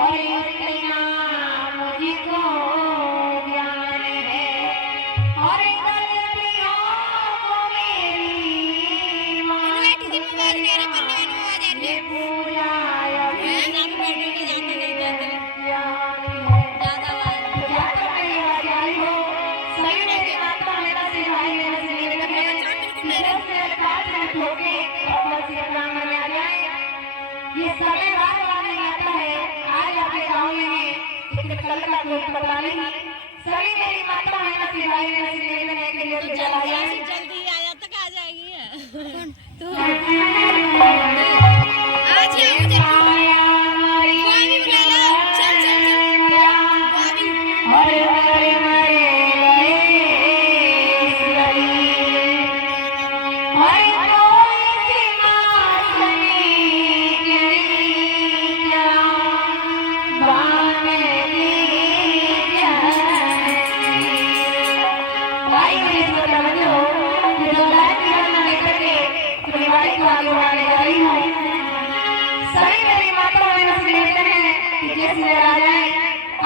और इतना मुझको ज्ञान है और गलतियों को मेरी माफ कर ये पूरा ये समय बार बार नहीं आता है। आज आपके गाँव में कल का कोई पता नहीं। सभी मेरी माता है सिवाय में लेने के लिए चला जाए जल्दी आया तक आ जाएगी तो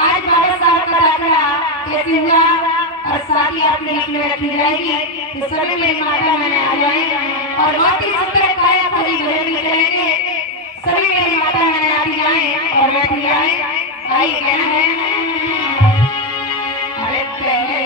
आज बाबा साहब का दाखिला कैसे हुआ और साथ ही आपने लिखने में रखी जाएगी कि सभी मेरी माता मैंने आ जाए और माटी सूत्र काया पूरी घरे निकलेंगे। सभी मेरी माता मैंने आती जाए और बैठी जाए। आई कहना है अरे पहले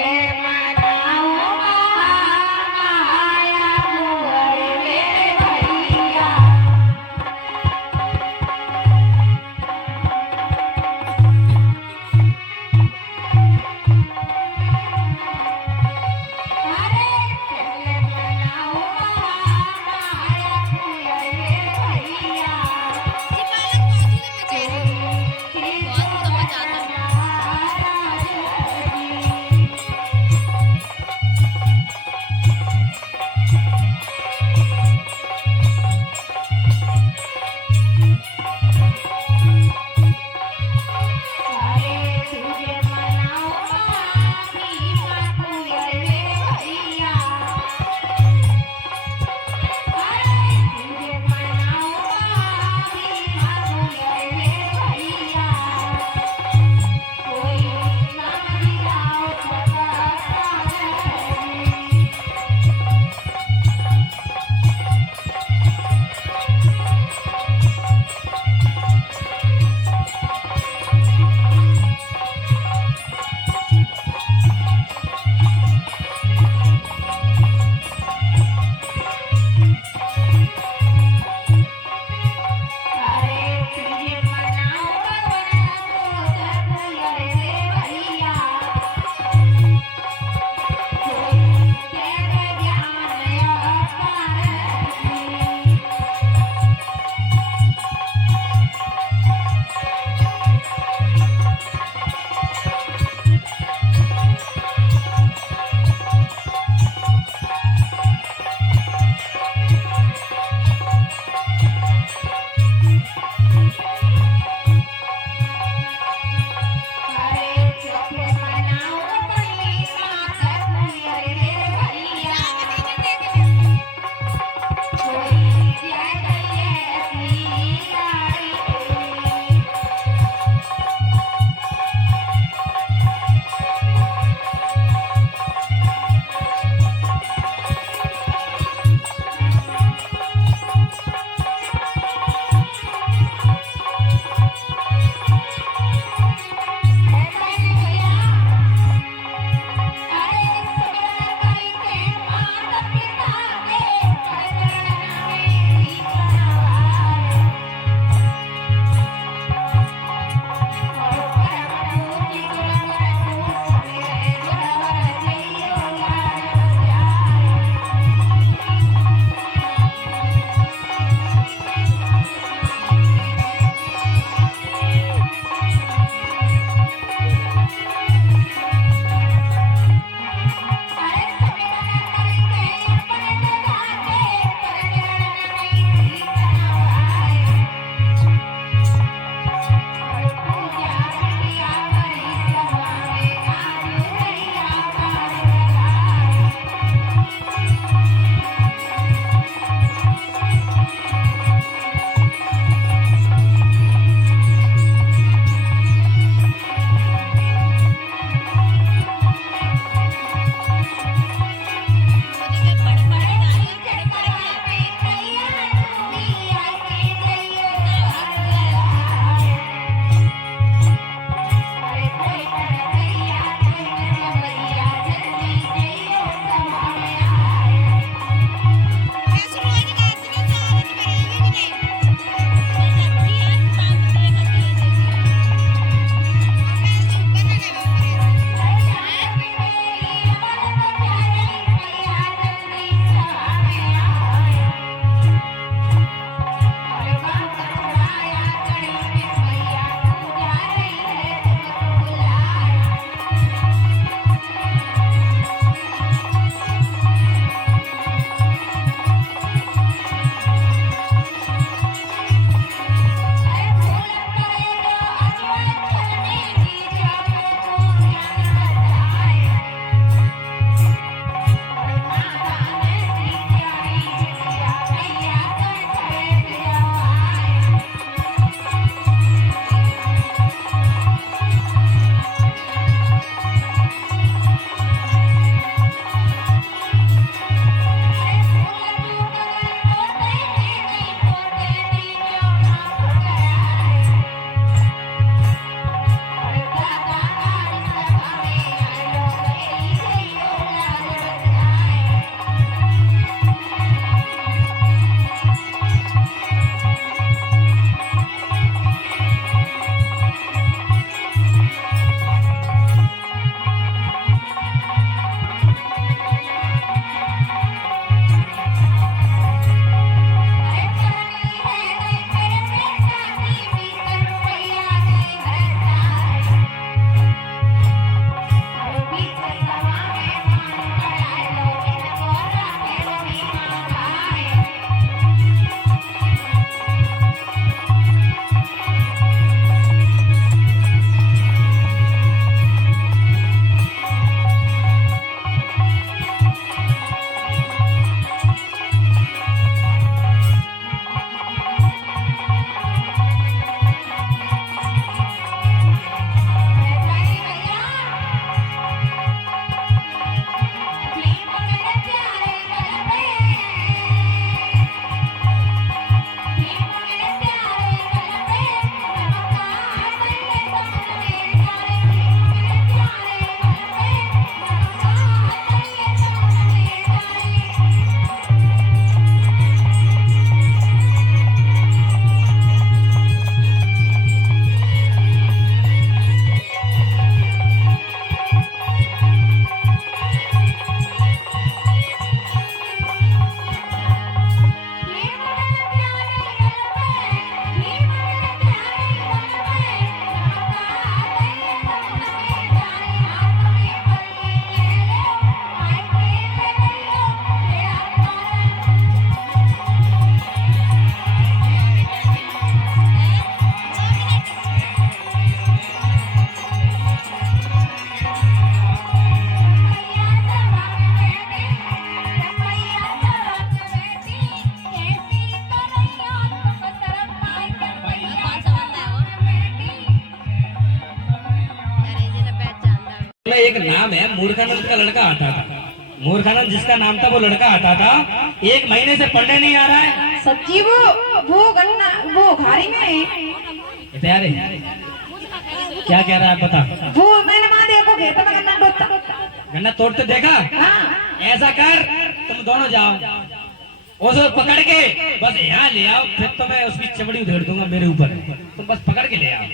एक नाम है मूर्खानंद का लड़का आता था। मूर्खानंद जिसका नाम था वो लड़का आता था, 1 महीने से पढ़ने नहीं आ रहा है। सच्ची वो गन्ना वो घारी में तैयार है? क्या कह रहा है बता। वो मैंने वहां देखो खेत में गन्ना तोड़ता। गन्ना तोड़ते देखा? हाँ। ऐसा कर, तुम दोनों जाओ, उसको पकड़ के बस यहाँ ले आओ, फिर तो मैं उसकी चमड़ी उधेड़ दूंगा मेरे ऊपर। तुम बस पकड़ के ले आओ,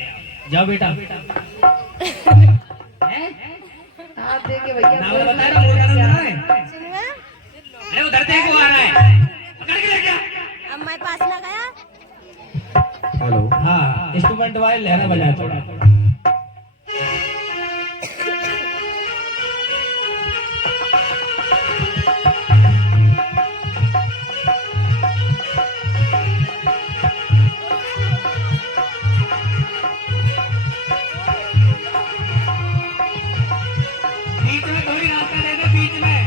जाओ बेटा। आप देखिए भैया नाम बता रहा मूर्खानंद आ रहा है। अरे उधर देखो आ रहा है, पकड़ के ले गया। अब मैं पास लगाया। हेलो। हाँ, इंस्ट्रूमेंट वाले लहरा बजाया थोड़ा। बीच में थोड़ी रास्ता दे दे, बीच में।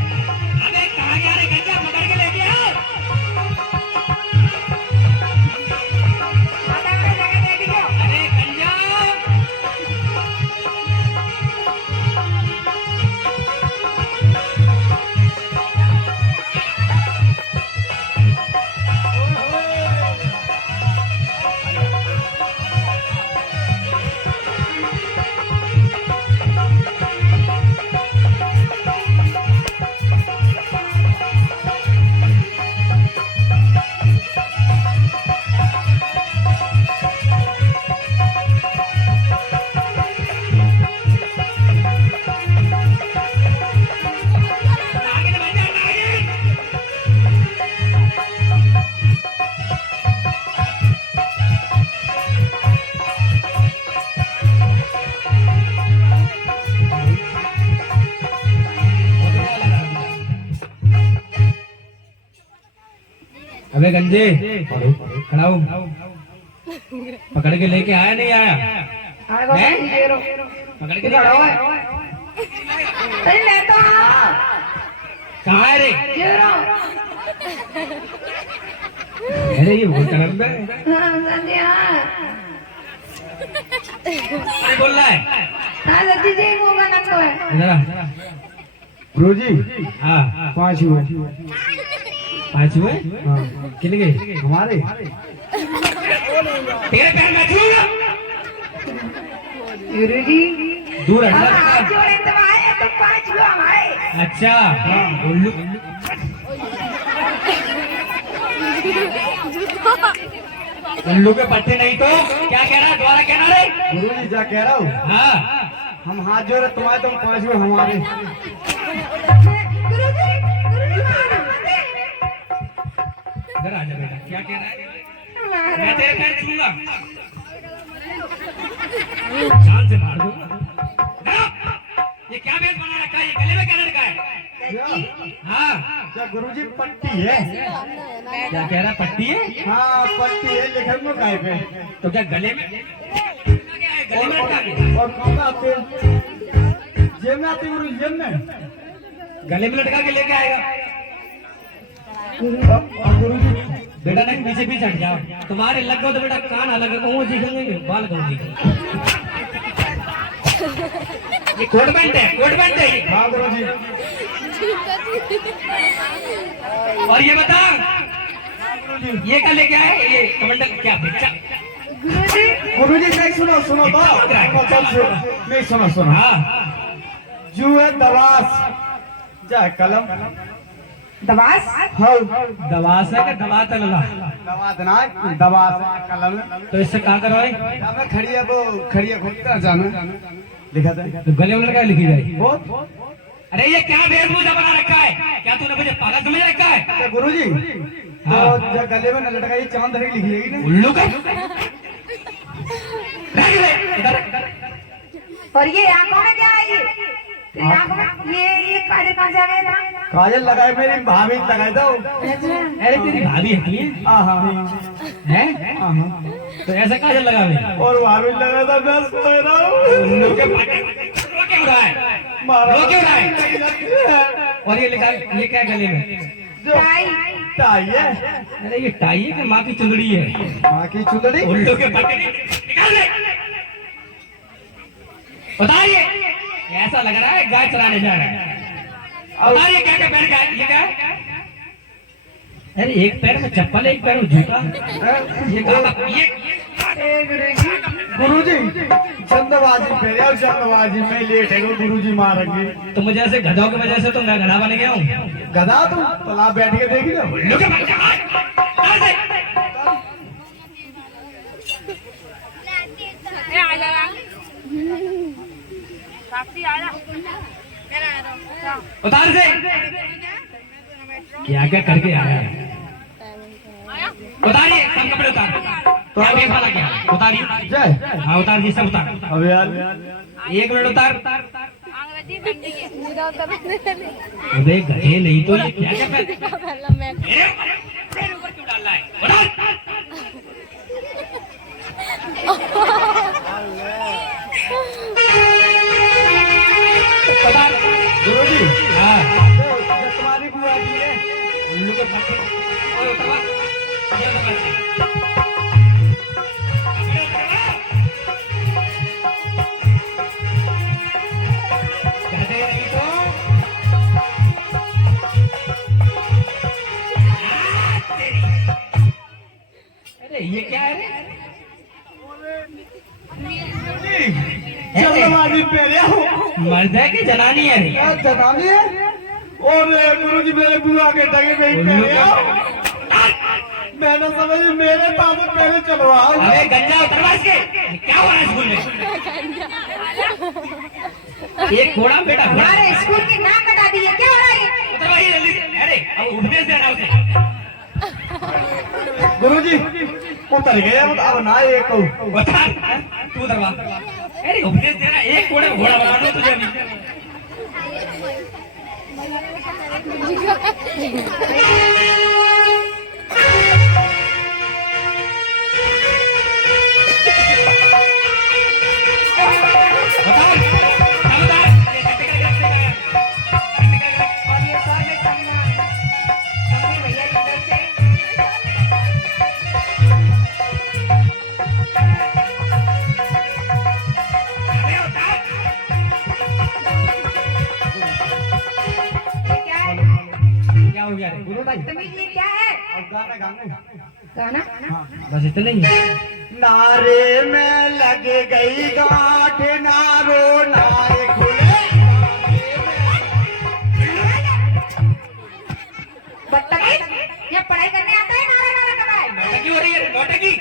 अबे कहाँ गया रे गंजा, पकड़ के लेके आओ। अरे गंजा, नागिन बजा नागिन। अबे गंजे, खड़ा हो। पकड़ के लेके आया नहीं आया? पकड़ के लेके आया? कहाँ है रे? अरे ये मूर्खानंद है। क्या बोल रहा है? इधर आ। गुरुजी हाँ, 5 हुए। 5 हुए? हाँ। कितने गए? हमारे तेरे पैर में छूऊंगा। गुरुजी दूर हट। जोड़े तो आए तो 5 लोग हमारे। अच्छा, उल्लू। उल्लू के पट्टे नहीं तो क्या कह रहा है? दोबारा कहना रे। गुरुजी जा कह रहा हूँ, हाँ, हम हाथ जोड़े तुम्हारे, तुम 5 हुए हमारे। इधर आ जा बेटा। क्या कह रहा है? मैं तेरे पैर छूंगा, जान से मार दूंगा। ये क्या बेस बना रखा है? ये गले में क्या लटका है? हाँ, क्या गुरुजी पट्टी है? क्या कह रहा? पट्टी है? हाँ पट्टी है, लिखे में काय पे? तो क्या गले में? गले में लटका के? और कौन आते? जेब में आते गुरुजी, जेब में। गले में लटका के लेके आएगा। और गुरुजी बेटा नहीं, पीछे पीछे हट जाओ। तुम्हारे लग गए तो बेटा कान अलग है, वो दिखेंगे, बाल कौन दिखेंगे? ये कोट पैंट है, कोट पैंट है ये। हाँ गुरुजी। और ये बता, ये क्या लेके आए? ये कमंडल क्या भिक्षा? गुरुजी नहीं, सुनो सुनो तो नहीं, सुनो सुनो। हाँ, जू है दवास, जा कलम दवास हाँ, दवास है कि दवा तलवा? दवा देना दवास कलम। तो इससे कहा करोए? मैं खड़ी है, वो खड़ी है, घूमता जाना लिखा था। तो गले में लटका लिखी जाए। बहुत अरे ये क्या वेशभूषा बना रखा है? क्या तूने मुझे पागल समझ रखा है? गुरुजी तो हाँ। जब गले में न लटकाई चांद धरी लिखी जाएगी ना। उल्लू का इधर। और ये आंखों में क्या है? ये तेरी आंखों में ये काजल कहाँ से आ गया था? काजल लगाए, मेरी भाभी लगाई था। अरे तेरी भाभी है हाँ हाँ हैं? हाँ हाँ। तो ऐसा काजल लगा हुए? और भाभी लगा था, मैं सो रहा हूँ। उल्लू के पाटे रो क्यों रहा है? मारा रो क्यों रहा है? नहीं लगती है। और ये लिखा, ये क्या गले में? टाई टाई है, अरे ये टाई है कि माँ की चुंदड़ी है? माँ की चुंदड़ी। उल्लू के पाटे निकाल दे। बताइए ऐसा लग रहा है गाय चराने जा रहा है। और ये क्या क्या पैर का ये क्या है? अरे एक पैर में चप्पल एक पैर में जूता, ये क्या ये गुरुजी जल्दबाजी पे और जल्दबाजी में लेट है गुरुजी मारेंगे। तो मुझे ऐसे गधाओं की वजह से तो मैं गधा बन गया हूँ। गधा तुम तालाब बैठ के देखी ना। लोग उतार से क्या क्या करके आया है? उतारिए सब कपड़े उतार। तो क्या वाला क्या उतारिए। जय हाँ उतार जी सब उतार। अब यार 1 मिनट उतार। अबे गधे नहीं तो ये क्या क्या मेरे ऊपर क्यों डाल रहा है? उतार। उतार। गुरुजी हाँ तुम्हारी बुआ जी है उल्लू के पत्ते और उतरवा ये उतरवा से कहते नहीं तो अरे ये क्या है रे? जल्दबाजी पे रहा हूँ। मर्द है कि जनानी है रे? क्या जनानी है? और गुरुजी मेरे बुआ के टगे पे ही उल्लू पे का रहा। मैंने समझ मेरे पास पहले चलवाओ। अरे गंजा उतरवा इसके। क्या हो रहा है स्कूल में? एक घोड़ा बेटा घोड़ा अरे स्कूल की नाक कटा दी है, क्या हो रहा है? उतरवाइए जल्दी से। अरे अब उठने से हटाओ उसे। गुरुजी उतर गए अब ना एक बता तू उतरवा। अरे उठने से ना एक घोड़ा घोड़ा बना दो तुझे अभी। क्या हो गया रे? बोलो भाई। तमीज ये क्या है? अब गाना गाना गाना बस इतना ही है। नारे में लग गई गांठ नारो नारे खुले। बदतमीज, ये पढ़ाई करने आता है नारा नारा कर रहा है। नौटंकी हो रही है नौटंकी।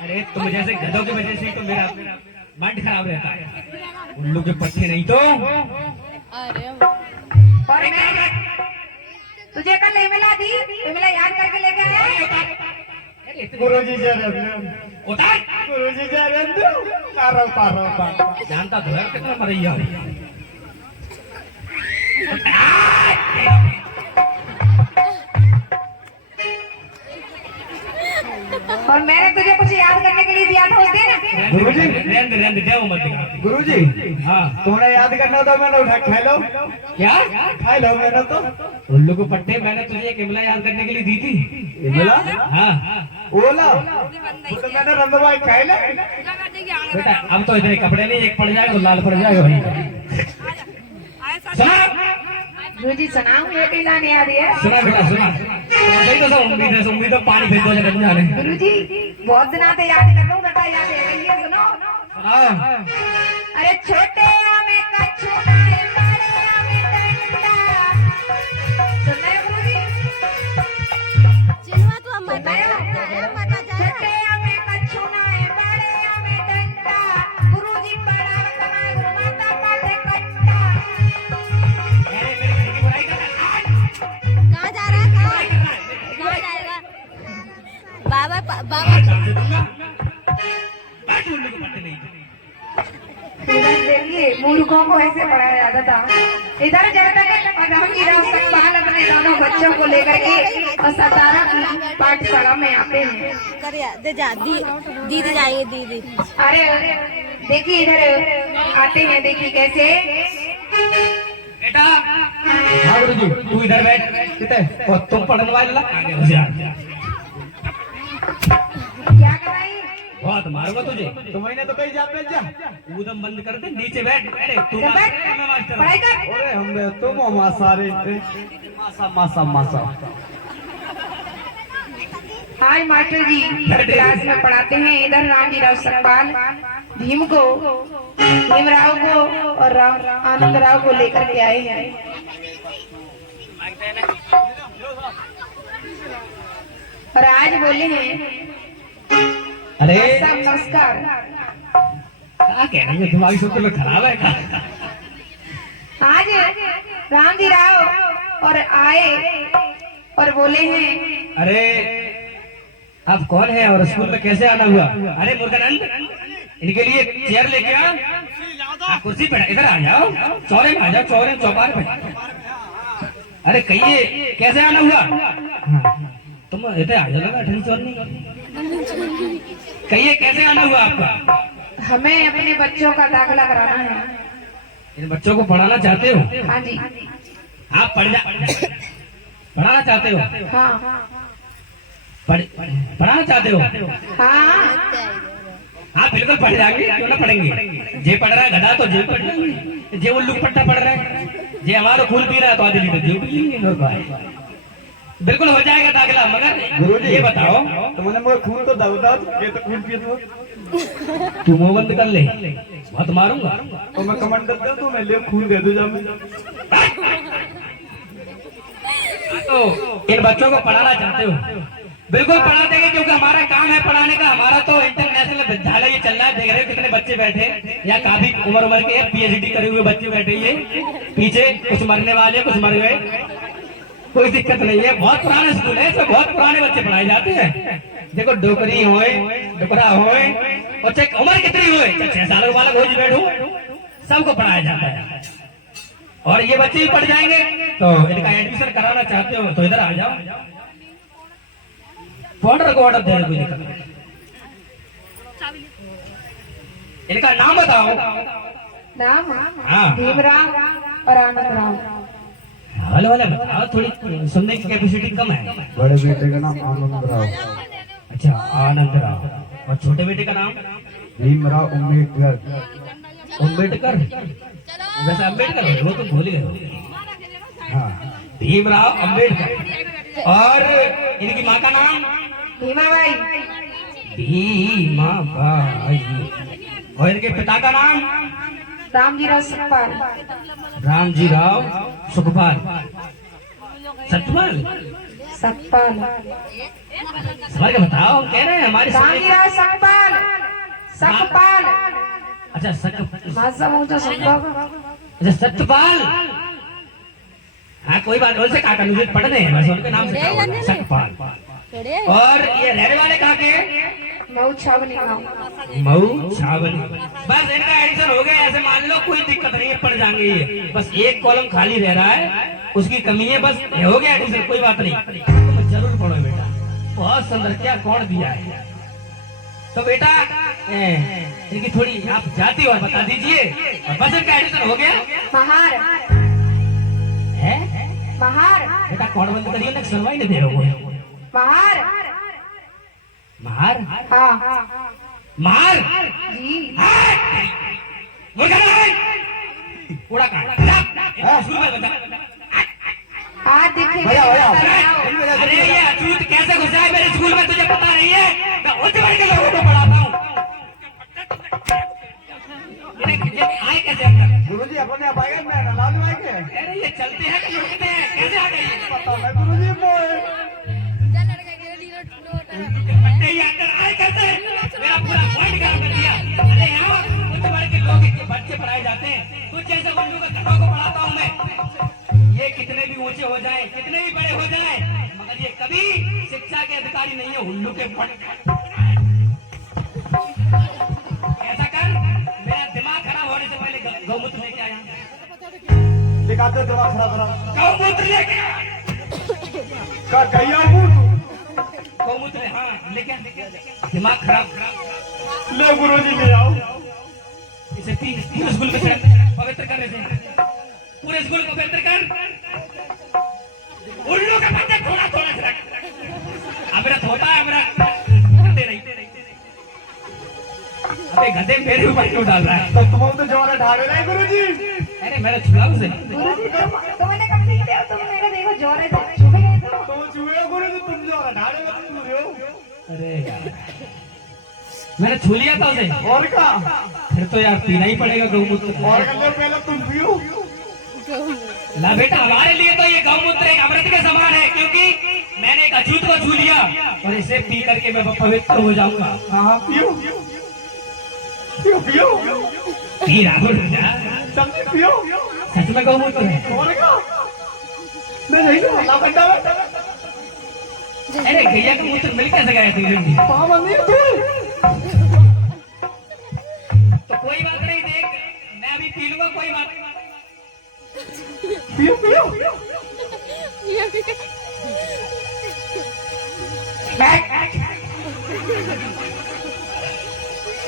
अरे तुम जैसे गधों की वजह से ही तो मेरा माइंड खराब रहता है। उल्लू के पट्टे नहीं तो और मैं तुझे कल ईमेल दी, ईमेल याद करके लेके आया। गुरुजी जय उतार। गुरुजी जय पारो पारो पारो। जानता तो है कितना मरैया है। और मैंने तुझे कुछ याद करने के लिए दिया था उस दिन। गुरुजी रहने दे वो मत दिखा। गुरुजी हाँ तुम्हें याद करना था मैंने उठा खा लो। क्या खा लो मैंने तो। उल्लू को पट्टे मैंने तुझे एक इमला याद करने के लिए दी थी। बोला हाँ ओला तो मैंने रंगवाई खा ले। बेटा अब तो इतने कपड़े नहीं, एक पड़ जाएगा लाल पड़ जाएगा वही। सुना गुरुजी सुनाऊं ये भी लाने याद है। सुना बेटा सुना। सही तो सब उम्मीद तो पानी फेंक दो जगह जाने। गुरुजी बहुत दिन आते याद कर लो, बेटा याद है ये सुनो। सुना अरे छोटे हमें कछु नहीं बड़े हमें डंडा। सुन रहे हो गुरुजी? चिन्हवा तो हम सुन रहे हो? मता जाए। छोटे हमें कछु नहीं बड़े हमें डंडा। गुरुजी पढ़ावत ना गुरु माता काटे कट्टा। अरे मेरी घर की बुराई कर रहा है। कहाँ जा रहा है? कहाँ जाएगा? बाबा बाबा काम दे दूंगा। बैठ उल्लू को पट्टे नहीं। देखिए मूर्खों को ऐसे पढ़ाया जाता था। इधर जाता है और हम इकबाल अपने दोनों बच्चों को लेकर के और सतारा की पाठशाला में आते हैं। कर दे जा दीदी जाएंगे दीदी। अरे देखिए इधर आते हैं, देखिए कैसे। बेटा हाँ गुरुजी तू इधर बैठ। कितने और तुम पढ़ने वाले आगे हो जा। क्या कराई? बहुत मारूंगा तुझे। तो मैंने तो कही जा पे जा। ऊधम बंद कर दे, नीचे बैठ। अरे तू बैठ। मास्टर है, मैं मास्टर हूँ। पढ़ाई कर। अरे हम तुम मासा रे मासा मासा मासा। आज मास्टर जी क्लास में पढ़ाते हैं। इधर रामजी राव सकपाल भीमराव को और आनंद राव को लेकर के आए हैं। और आज बोले हैं अरे सब नमस्कार। क्या कह रही है, दिमाग से तो खराब है क्या? आज रामजी राव और आए और बोले हैं अरे आप कौन है और स्कूल में कैसे आना हुआ? अरे मुर्गानंद, इनके लिए चेयर लेके आ, कुर्सी पे इधर आ जाओ, चौरे में आ जाओ, चौरे चौपार पे। अरे कहिए कैसे आना हुआ? हाँ, तुम इधर आ जाओ, ठंडी चोर नहीं। कहिए कैसे आना हुआ आपका? हमें अपने बच्चों का दाखिला कराना है। इन बच्चों को पढ़ाना चाहते हो? हाँ जी। आप पढ़ाना चाहते हो? हाँ पढ़ाना चाहते हो? हाँ। हाँ बिल्कुल पढ़ जाएंगे, क्यों ना पढ़ेंगे। जे पढ़ रहा है गधा तो जे पढ़ जाएंगे, जे उल्लू पट्टा पढ़ रहा है, जे हमारा खून पी रहा है तो आधे लीटर जे पी लेंगे। बिल्कुल हो जाएगा दाखिला। मगर गुरुजी ये बताओ, तो मैंने मगर खून तो दबता ये तो खून पिए तो तू मुंह बंद कर ले, बहुत मारूंगा। तो मैं कमांड करता हूँ तो मैं ले खून दे दूँ जब। तो इन बच्चों को पढ़ाना चाहते हो? बिल्कुल पढ़ा देंगे, क्योंकि हमारा काम है पढ़ाने का। हमारा तो इंटरनेशनल विद्यालय ये चल रहा है। देख रहे हो कितने बच्चे बैठे, या काफी उम्र के पीएचडी करे हुए बच्चे बैठे। ये पीछे कुछ मरने वाले, कुछ मर गए, कोई दिक्कत नहीं है। बहुत पुराना स्कूल है, इसमें बहुत पुराने बच्चे पढ़ाए जाते हैं। देखो डोकरी होए, डोकरा होए, और चाहे उम्र कितनी होए, 6 साल वाला भोज बैठो, सबको पढ़ाया जाता है। और ये बच्चे भी पढ़ जाएंगे। तो इनका एडमिशन कराना चाहते हो तो इधर आ जाओ। ऑर्डर को ऑर्डर दे कोई दिक्कत नहीं। इनका नाम बताओ। नाम हाँ भीमराव और आनंद राव। हेलो हेलो बताओ, थोड़ी सुनने की कैपेसिटी कम है। बड़े बेटे का नाम आनंद राव। अच्छा आनंद राव। और छोटे बेटे का नाम? भीमराव अम्बेडकर। अम्बेडकर? वैसे अम्बेडकर वो तो भूल गए। हाँ भीमराव अम्बेडकर। और इनकी माँ का नाम? भीमाबाई। भीमाबाई। और इनके पिता का नाम? रामजी राव सकपाल। रामजी राव सुखपाल। सतपाल? सकपाल। समझ के बताओ, कह रहे हैं हमारे रामजी राव सकपाल। सकपाल। अच्छा सत्यपाल। हाँ कोई बात, उनसे कहा कर मुझे पढ़ रहे बस उनके नाम से सत्यपाल। और ये रहने वाले कहाँ के? मऊ छावनी गाँव। मऊ छावनी। बस इनका एडमिशन हो गया, ऐसे मान लो, कोई दिक्कत नहीं है, पढ़ जाएंगे ये। बस एक कॉलम खाली रह रहा है, उसकी कमी है, बस हो गया एडमिशन, कोई बात नहीं। तो जरूर पढ़ो बेटा, बहुत सुंदर। क्या कौन दिया है? तो बेटा इनकी थोड़ी आप जाती और बता दीजिए। और बस इनका एडमिशन हो गया। महार। है महार। बेटा कौन बंद करिए ना, सुनवाई नहीं दे रहे हो। महार। महार? हाँ महार जी। कूड़ा काट स्कूल में बंदा। आज देखे भैया अरे ये अछूत कैसे घुसा है मेरे स्कूल में, तुझे पता नहीं है? मैं उच्च वर्ग के लोगों को पढ़ाता हूँ। आए कैसे अंदर? गुरुजी अपने आप आएंगे, मैं लाल आएंगे। अरे ये चलते हैं कि लुटते हैं, कैसे आ गए? पता मैं गुरुजी मोए ये अंदर आए कैसे? मेरा पूरा पॉइंट खराब कर दिया। अरे यहाँ उच्च वर्ग के लोग बच्चे पढ़ाए जाते हैं, तुझ जैसे बंधु का कटों को पढ़ाता हूँ मैं। ये कितने भी ऊंचे हो जाएं, कितने भी बड़े हो जाएं, मगर ये कभी शिक्षा के अधिकारी नहीं है, उल्लू के पट। ऐसा कर, मेरा दिमाग खराब होने से पहले गौमूत्र लेके आया। दिखाते दिमाग खराब गौमूत्र लेके आया। गौमूत्र हाँ लेके दिमाग खराब। ले गुरुजी ले आओ। इसे तीन स्कूल में पवित्र करने से पूरे स्कूल को पवित्र कर। उल्लू का बच्चा थोड़ा थोड़ा अब मेरा होता है, मेरा दे नहीं। अबे गधे मेरे ऊपर क्यों डाल रहा है? तो तुम तो जोरे ढाले नहीं गुरुजी। अरे मैंने छुआ उसे। गुरुजी तुमने कब नहीं किया? तुमने देखो जोरे से छुपे गए तो तुम छुए हो गुरुजी, तुम जोरे ढाले तुम रहे हो। अरे यार मैंने छू लिया था उसे। और क्या? फिर तो यार पीना ही पड़ेगा गौमूत्र। और कहते पहले तुम पियो। ला बेटा हमारे लिए तो ये गौमूत्र एक अमृत के समान है, क्योंकि मैंने एक अछूत को छू लिया और इसे पी करके मैं पवित्र हो जाऊंगा। हाँ पियो पियो पियो पी राहुल जल्दी पियो। सच में गौमूत्र है। और क्या? मैं नहीं तो अल्लाह बंदा है। अरे गैया का मूत्र मिल कैसे गया तुझे? कहाँ बंदी है तू? तो कोई बात नहीं, देख मैं अभी पी लूंगा, कोई बात नहीं। पियो पियो।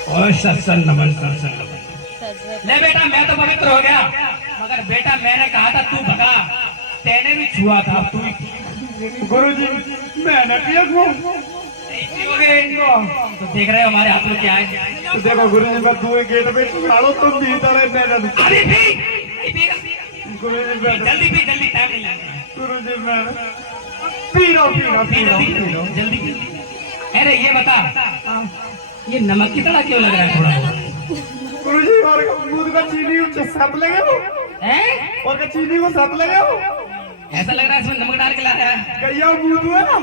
और सत्संग नमन सत्संग नमन। ले बेटा मैं तो पवित्र हो गया, मगर बेटा मैंने कहा था तू भगा, तेने भी छुआ था, अब तू भी गुरुजी मैंने पिया को। नहीं पियोगे तो देख रहे हो हमारे हाथ में क्या है। तो देखो गुरुजी मैं तुम्हें गेट पे खड़ो, तुम भीतर है मैं नहीं। अभी पी गुरुजी मैं जल्दी टाइम नहीं लगेगा। गुरुजी मैं P low P low P low P low. जल्दी पी। अरे ये बता ये नमक की तरह क्यों लग रहा है थोड़ा? गुरुजी और दूध का चीनी साथ लगे हो? हैं? और का चीनी को साथ लगे हो? ऐसा लग रहा है इसमें नमक डाल के ला रहा है। गैया दूध है ना?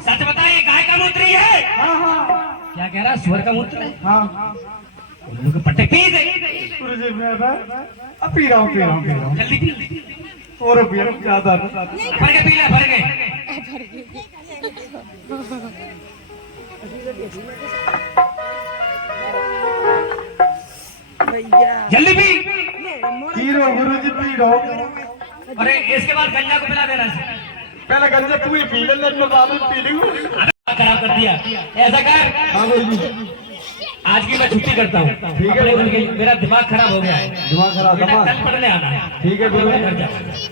सच बता ये गाय का मूत्र ही है? हाँ हाँ क्या कह रहा है? सुअर का मूत्र है? हाँ। उल्लू के पट्टे पी दे। गुरुजी मैं अब पी रहा हूँ। जल्दी पी। और पिया ज्यादा भर के पी ले, भर के। जल्दी पी लो गुरुजी पी लो। अरे इसके बाद गंजा को पिला देना। पहले गंजा तू ही पी ले, तो बाद में पी लूंगा। खराब कर दिया। ऐसा कर हाँ गुरुजी आज की मैं छुट्टी करता हूँ। ठीक है गुरुजी। मेरा दिमाग खराब हो गया है। दिमाग खराब बेटा कल पढ़ने आना है। ठीक है गुरुजी घर जा।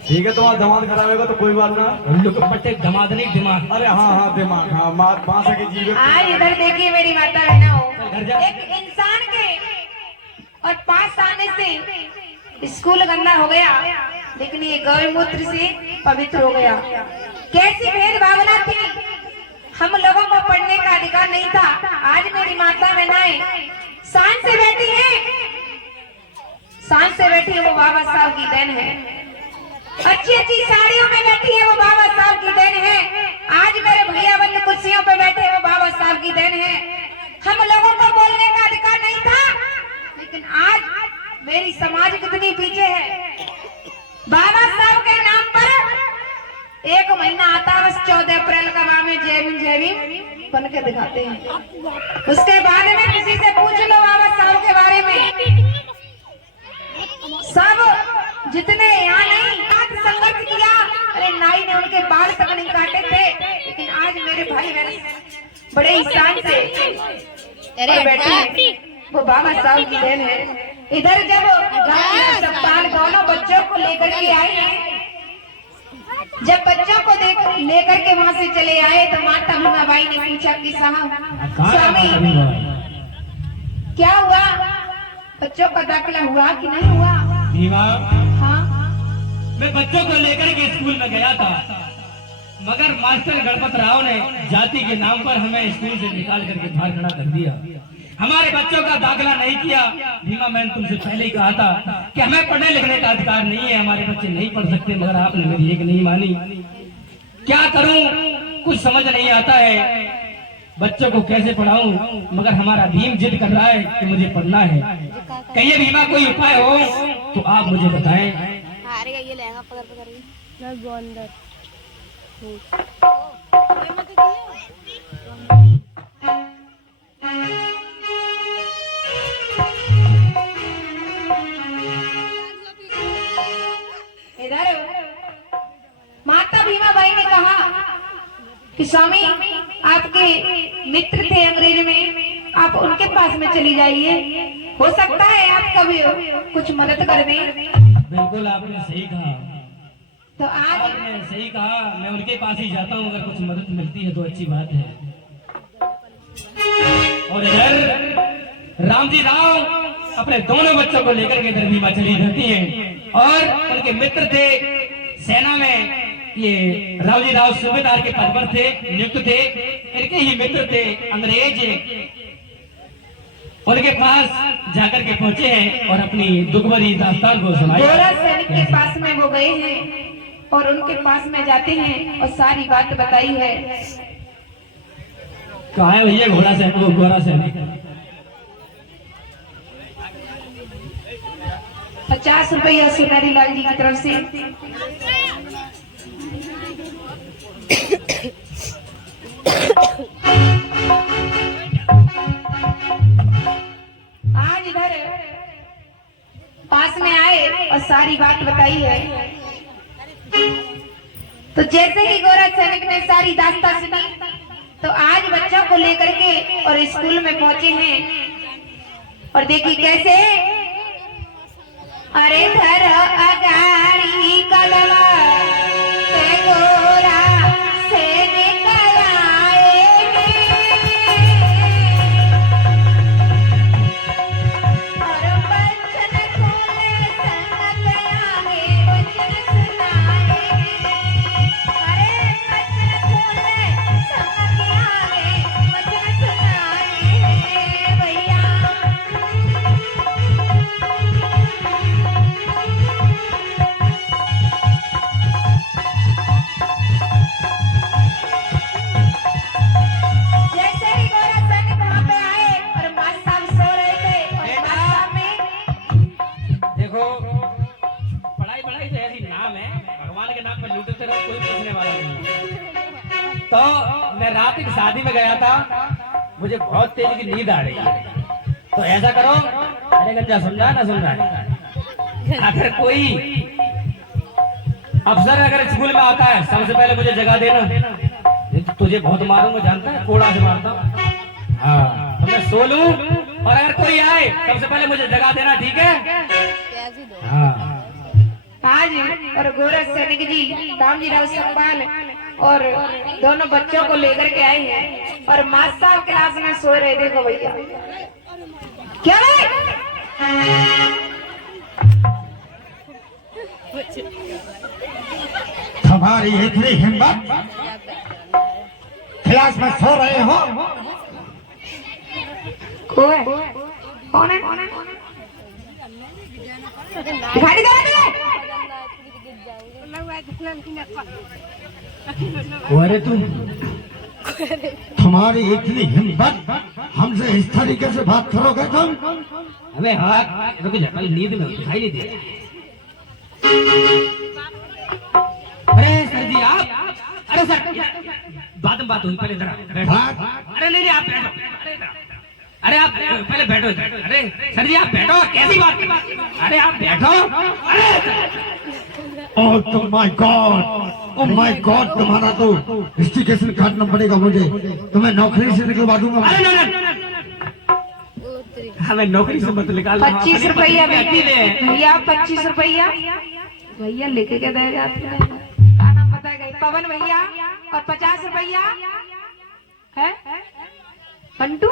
ठीक है, तुम्हारा दिमाग खराब होगा तो कोई बात ना। उल्लू के पट्टे दमाद नहीं दिमाग। अरे हाँ हाँ दिमाग हाँ माँ के जीव। आज इधर देखिए मेरी माता बहनों, घर जा। एक इंसान के और पास आने से स्कूल गंदा हो गया, लेकिन ये गौमूत्र से पवित्र हो गया। कैसी भेदभावना थी, हम लोगों को पढ़ने का अधिकार नहीं था। आज मेरी माता बहनाएं शान से बैठी है, शान से बैठी है, वो बाबा साहब की देन है। अच्छी अच्छी साड़ियों में बैठी है, वो बाबा साहब की देन है। आज मेरे भैया बंद कुर्सियों पे बैठे, वो बाबा साहब की देन है। हम लोगों को बोलने का अधिकार नहीं था, लेकिन आज मेरी समाज कितनी पीछे है। बाबा साहब के नाम पर एक महीना आता है, बस 14 अप्रैल का नाम है जय भीम बन के दिखाते हैं। उसके बाद में किसी से पूछ लो बाबा साहब के बारे में, सब जितने यहाँ नहीं आज संघर्ष किया, अरे नाई ने उनके बाल तक नहीं काटे थे, लेकिन आज मेरे भाई बहन बड़े ईशान से बैठे हैं, वो बाबा साहब की देन है। इधर जब सप्ताह दोनों बच्चों को लेकर के आई है, जब बच्चों को लेकर के वहाँ से चले आए तो माता भीमाबाई ने पूछा कि साहब स्वामी क्या हुआ, बच्चों का दाखिला हुआ कि नहीं हुआ? भीमा हाँ मैं बच्चों को लेकर के स्कूल में गया था, मगर मास्टर गणपत राव ने जाति के नाम पर हमें स्कूल से निकाल करके बाहर खड़ा कर दिया। हमारे बच्चों का दाखिला नहीं किया। भीमा मैंने तुमसे पहले ही कहा था कि हमें पढ़ने लिखने का अधिकार नहीं है, हमारे बच्चे नहीं पढ़ सकते, मगर आपने मेरी एक नहीं मानी। क्या करूं, कुछ समझ नहीं आता है, बच्चों को कैसे पढ़ाऊं, मगर हमारा भीम जिद कर रहा है कि मुझे पढ़ना है। कहिए भीमा कोई उपाय हो तो आप मुझे बताएं। ये लहंगा पकड़ इधर माता भीमाबाई ने कहा कि स्वामी आपके मित्र थे अंग्रेज में, आप उनके पास में चली जाइए, हो सकता है आपका भी कुछ मदद कर दें। बिल्कुल आपने सही कहा, तो आज आपने सही कहा, मैं उनके पास ही जाता हूँ, अगर कुछ मदद मिलती है तो अच्छी बात है। और इधर राम जी राव अपने दोनों बच्चों को लेकर के दरबी में चली जाती हैं और उनके मित्र थे सेना में, ये राव जी राव सूबेदार के पद पर थे, नियुक्त थे। इनके ही मित्र थे अंग्रेज, उनके पास जाकर के पहुंचे हैं और अपनी दुखभरी दास्तान को सुनाई। गोरा सैनिक के पास में वो गए हैं और उनके पास में जाते हैं और सारी बात बताई है। कहा है भैया घोड़ा सैनिक, वो गोरा सैनिक? 50 रुपया सुनारी लाल जी की तरफ से। आज इधर पास में आए और सारी बात बताई है। तो जैसे ही गोरा सैनिक ने सारी दास्तान सुनी तो आज बच्चों को लेकर के और स्कूल में पहुंचे हैं। और देखिए कैसे, अरे धर अगाड़ी कलवा ते गोरा सैनिक आएंगे और बचन खोले संगत आगे वचन सुनाएंगे। अरे बचन खोले संगत आगे वचन सुनाएंगे भैया। जैसे ही गोरा सैनिक वहां पे आए और मास्टर साहब सो रहे थे और मास्टर में देखो, पढ़ाई पढ़ाई तो ऐसी नाम है, भगवान के नाम पर लूटते रहो, कोई पूछने वाला नहीं। तो मैं रात की शादी में गया था, मुझे बहुत तेज की नींद आ रही है। तो ऐसा करो, अरे गंजा समझा ना समझा, अगर कोई अफसर अगर स्कूल में आता है सबसे पहले मुझे जगा देना, नहीं तो तुझे बहुत मारूंगा, जानता है, कोड़ा से मारता हूँ। हाँ, तो मैं सो लूं और अगर कोई आए सबसे पहले मुझे जगा देना, ठीक है? हाँ। आज और गोरा सैनिक जी राम जी राव सकपाल और दोनों बच्चों को लेकर के आए हैं और मास्टर साहब क्लास में सो रहे। देखो भैया क्या है? हमारी इतनी हिम्मत, क्लास में सो रहे हो? कौन है? कौन है? गाड़ी अरे तुम, तुम्हारी इतनी हिम्मत, हमसे इस तरीके से बात करोगे तुम? हमें हाथ रुक जा, कल नींद में दिखाई नहीं दे। अरे सर जी आप, अरे सर बात में बात हुई, पहले जरा बैठो। अरे नहीं आप बैठो, अरे आप पहले बैठो। अरे सर जी आप बैठो, कैसी बात? अरे आप बैठो। Oh my God, oh my God, तुम्हारा तो इंस्टिगेशन काटना पड़ेगा मुझे, तुम्हें नौकरी से निकलवा दूंगा। हमें नौकरी से मत निकाल। 25 रुपया भैया, 25 रुपया भैया लेके के दे जाते हैं। क्या नाम पता है? पवन भैया। और 50 रुपया है पंटू,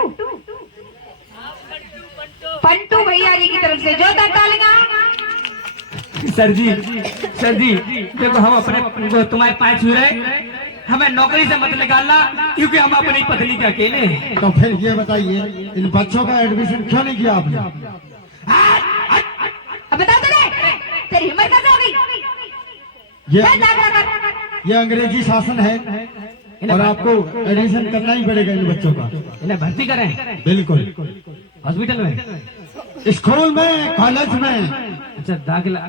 पंटू भैया जी की तरफ से जो तालियां। सर जी देखो, हम अपने तुम्हारे पाँच छू रहे, हमें नौकरी से मत निकालना, क्योंकि हम अपनी पत्नी के अकेले हैं। तो फिर ये बताइए, इन बच्चों का एडमिशन क्यों नहीं किया आपने? अब बता दे, तेरी हिम्मत कैसे हो गई? ये अंग्रेजी शासन है और आपको एडमिशन करना ही पड़ेगा इन बच्चों का। इन्हें भर्ती करें? बिल्कुल, हॉस्पिटल में, स्कूल में, कॉलेज में। अच्छा दाखिला।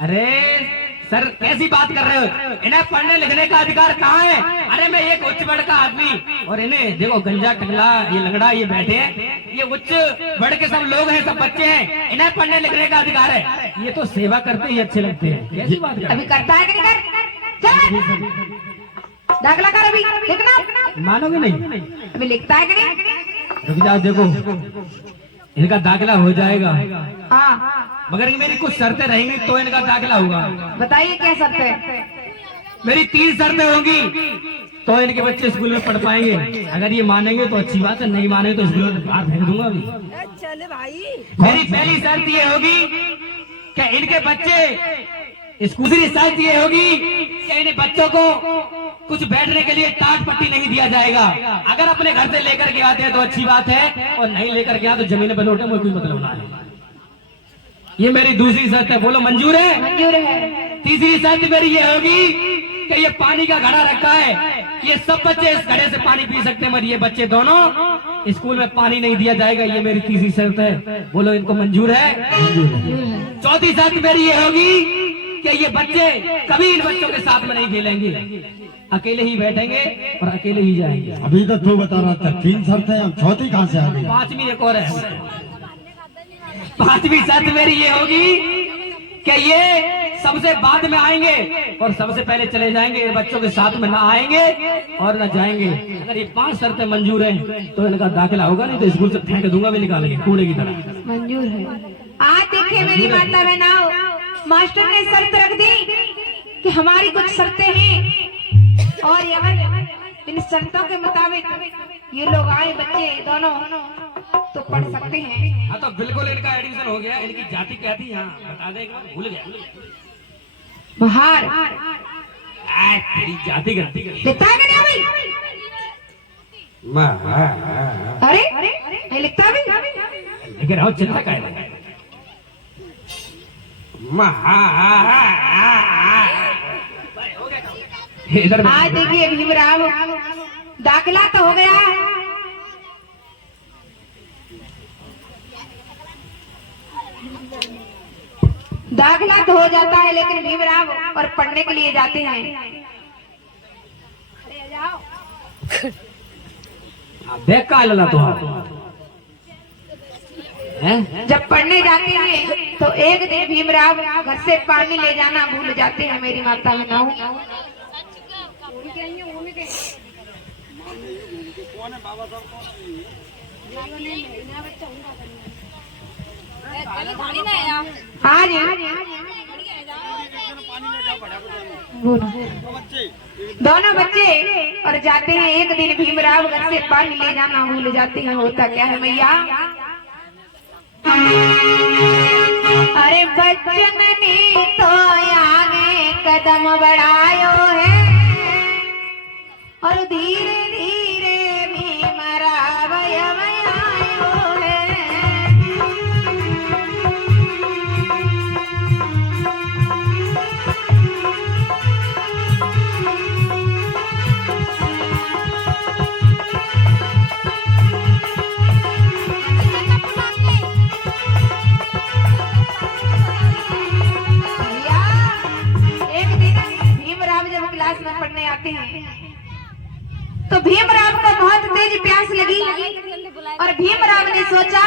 अरे सर कैसी बात कर रहे हो? इन्हें पढ़ने लिखने का अधिकार कहाँ है? अरे मैं एक उच्च वर्ग का आदमी, और इन्हें देखो गंजा टकला, ये लंगड़ा, ये बैठे हैं, ये उच्च वर्ग के सब लोग हैं, सब बच्चे हैं, इन्हें पढ़ने लिखने का अधिकार है। ये तो सेवा करते ही अच्छे लगते हैं। कैसी बात कर? अभी करता है कि नहीं कर? चल दाखला कर, अभी लिखना। मानोगे नहीं? अभी लिखता है कि नहीं? रुक जाओ, देखो इनका दाखिला हो जाएगा, हाँ मगर मेरी कुछ शर्तें रहेंगी तो इनका दाखिला होगा। बताइए क्या शर्त है? मेरी 3 शर्तें होंगी तो इनके बच्चे स्कूल में पढ़ पाएंगे। अगर ये मानेंगे तो अच्छी बात है, नहीं मानेंगे तो स्कूल में बाहर फेंक दूंगा अभी। चले भाई। मेरी पहली शर्त ये होगी कि इनके बच्चे, दूसरी शर्त ये होगी कि इन बच्चों को कुछ बैठने के लिए टाट पट्टी नहीं दिया जाएगा। अगर अपने घर से लेकर के आते हैं तो अच्छी बात है, और नहीं लेकर के आते तो जमीन पर लौटे, मुझे कोई मतलब ना है। ये मेरी दूसरी शर्त है, बोलो मंजूर है? मंजूर है। तीसरी शर्त मेरी ये होगी कि ये पानी का घड़ा रखा है, ये सब बच्चे इस घड़े से पानी पी सकते हैं, मगर ये बच्चे दोनों स्कूल में पानी नहीं दिया जाएगा। ये मेरी तीसरी शर्त है, बोलो इनको मंजूर है? चौथी शर्त मेरी ये होगी कि ये बच्चे कभी इन बच्चों के साथ में नहीं खेलेंगे, अकेले ही बैठेंगे और अकेले ही जाएंगे। अभी तो तू बता रहा था 3 शर्तें, अब चौथी कहाँ से आ गई? पांचवी एक और है। पांचवी शर्त मेरी ये होगी कि ये सबसे बाद में आएंगे और सबसे पहले चले जाएंगे, बच्चों के साथ में ना आएंगे और ना जाएंगे। अगर ये 5 शर्तें मंजूर हैं तो इनका दाखिला होगा, नहीं तो स्कूल से फेंक दूंगा भी, निकालेंगे कूड़े की तरह। मंजूर है। आज देखिए मेरी माता बहनाओ, मास्टर ने शर्त रख दी कि हमारी कुछ शर्तें हैं और इन शर्तों के मुताबिक ये लोग आए बच्चे दोनों तो पढ़ सकते हैं। हाँ तो बिल्कुल इनका एडमिशन हो गया। इनकी जाति क्या थी? हाँ बता दे, एक बार भूल गया। बाहर तेरी जाति करती लिखता है क्या भाई? अरे लिखता भी लेकिन आओ चिंता का है। इधर आज देखिए भीमराव, दाखिला तो हो गया, दाखिला तो हो जाता है, लेकिन भीमराव और पढ़ने के लिए जाते हैं। देख का लला तो हैं? जब पढ़ने जाते हैं तो एक दिन भीमराव घर से पानी ले जाना भूल जाते हैं। मेरी माता बहनाओ, आज दोनों बच्चे और जाते हैं। एक दिन भीमराव घर से पानी ले जाना भूल जाते हैं। होता क्या है मैया? अरे बच्चन ने तो आगे कदम बढ़ायो है और धीरे धीरे भीमराव आयो है। पढ़ने आते हैं तो भीमराव को बहुत तेज प्यास लगी और भीमराव ने सोचा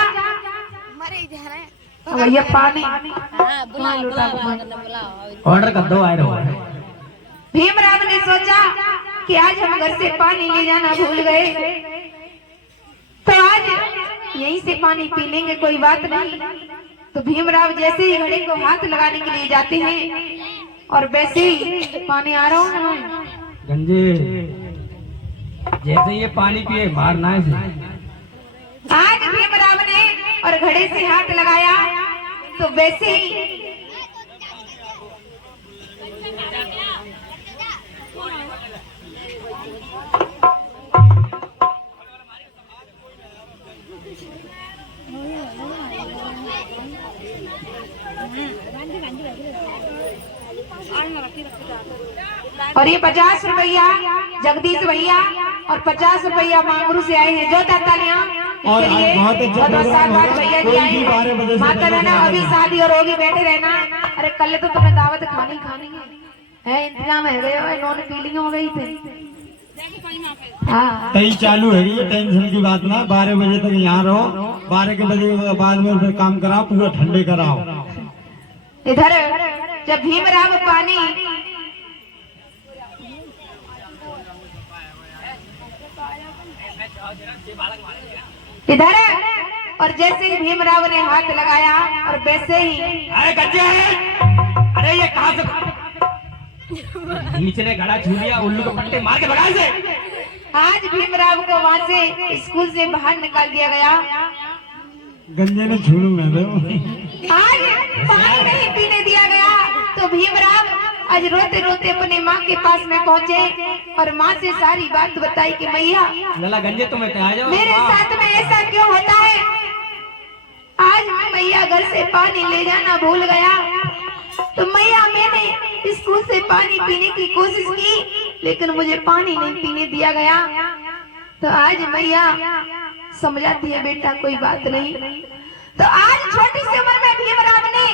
ये पानी ऑर्डर कर दो, आए रहो। भीमराव ने सोचा कि आज हम घर से पानी ले जाना भूल गए तो आज यहीं से पानी पी लेंगे, कोई बात नहीं। तो भीमराव जैसे ही घड़े को हाथ लगाने के लिए जाते हैं और वैसे ही पानी आ रहा हूँ गंजे, जैसे ये पानी पिए मारना है। आज भीमराव ने और घड़े से हाथ लगाया तो वैसे ही और ये 50 रुपया जगदीश भैया और 50 रुपया मांगरू से आए हैं। जो तालियां और आज बहुत अच्छा प्रोग्राम होगा। भैया कोई जी आए भी 12 बजे हैं। से माता रहना अभी शादी और होगी, बैठे रहना। अरे कल तो तुम्हें दावत खानी है, इंतजाम है गए, नॉन फीलिंग हो गई थी। हाँ तई चालू है, ये टेंशन की बात ना। 12 बजे तक यहाँ रहो, 12 के बजे के बाद में फिर काम कराओ, पूरा ठंडे कराओ। इधर जब भीमराव पानी इधर और जैसे ही भीमराव ने हाथ लगाया और वैसे ही अरे गंजे, अरे ये कहाँ से बीच ने घड़ा छू लिया, उल्लू को पट्टे मार के भगा से। आज भीमराव को वहाँ से स्कूल से बाहर निकाल दिया गया। गंजे ने छू लूंगा आज पानी नहीं पीने दिया गया तो भीमराव आज रोते रोते अपने माँ के पास में पहुँचे और माँ से सारी बात बताई कि मैया लला गंजे तुम्हें आ जाओ, मेरे साथ में ऐसा क्यों होता है। आज मैया घर से पानी ले जाना भूल गया तो मैया मैंने स्कूल से पानी पीने की कोशिश की लेकिन मुझे पानी नहीं पीने दिया गया। तो आज मैया समझाती है बेटा कोई बात नहीं। तो आज छोटी सी उम्र में भीमराव ने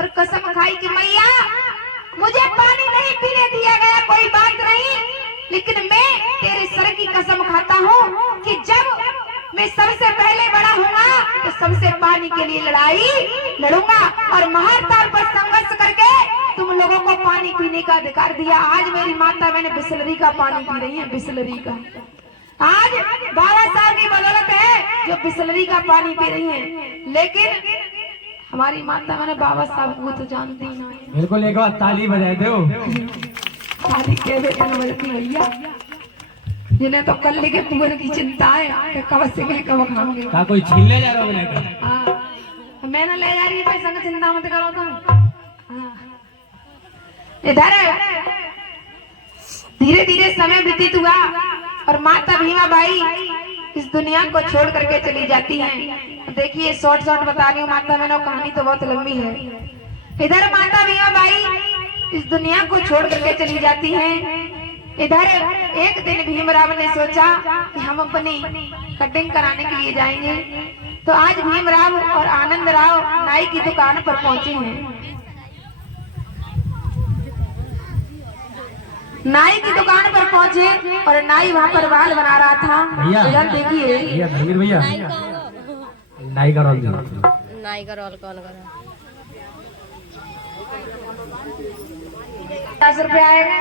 और कसम खाई कि मैया मुझे पानी नहीं पीने दिया गया कोई बात नहीं, लेकिन मैं तेरे सर की कसम खाता हूँ कि जब मैं सबसे पहले बड़ा होऊंगा तो सबसे पानी के लिए लड़ाई लड़ूंगा और महारताल पर संघर्ष करके तुम लोगों को पानी पीने का अधिकार दिया। आज मेरी माता मैंने बिस्लरी का पानी पी रही है, बिस्लरी का। आज बाबा साहब की बदौलत है जो बिस्लरी का पानी पी रही है, लेकिन हमारी माता मैंने बाबा साहब को तो जानती ना। बिल्कुल, एक बार ताली बजाए दो। ताली के बेटन बजती भैया, जिन्हें तो कल के पुअर की चिंता है कि कब से कब खाओगे। का कोई छीन ले जा रहा हो मैंने? हाँ मैंने ले जा रही है, पैसा की चिंता मत करो तुम। इधर धीरे धीरे समय व्यतीत हुआ और माता भीमा बाई इस दुनिया को छोड़ करके चली जाती हैं। देखिए शॉर्ट शॉर्ट बता रही हूँ माता मैंने, कहानी तो बहुत लंबी है। इधर माता भीमा बाई इस दुनिया को छोड़ करके चली जाती हैं। इधर एक दिन भीमराव ने सोचा कि हम अपनी कटिंग कराने के लिए जाएंगे। तो आज भीमराव और आनंद राव नाई की दुकान पर पहुंचे हैं। नाई की दुकान पर पहुंचे और नाई वहां पर बाल बना रहा था। इधर देखिए भैया, धर्मवीर भैया, नाई का रोल नाई का रोल कौन करा? 10 रुपया आएगा।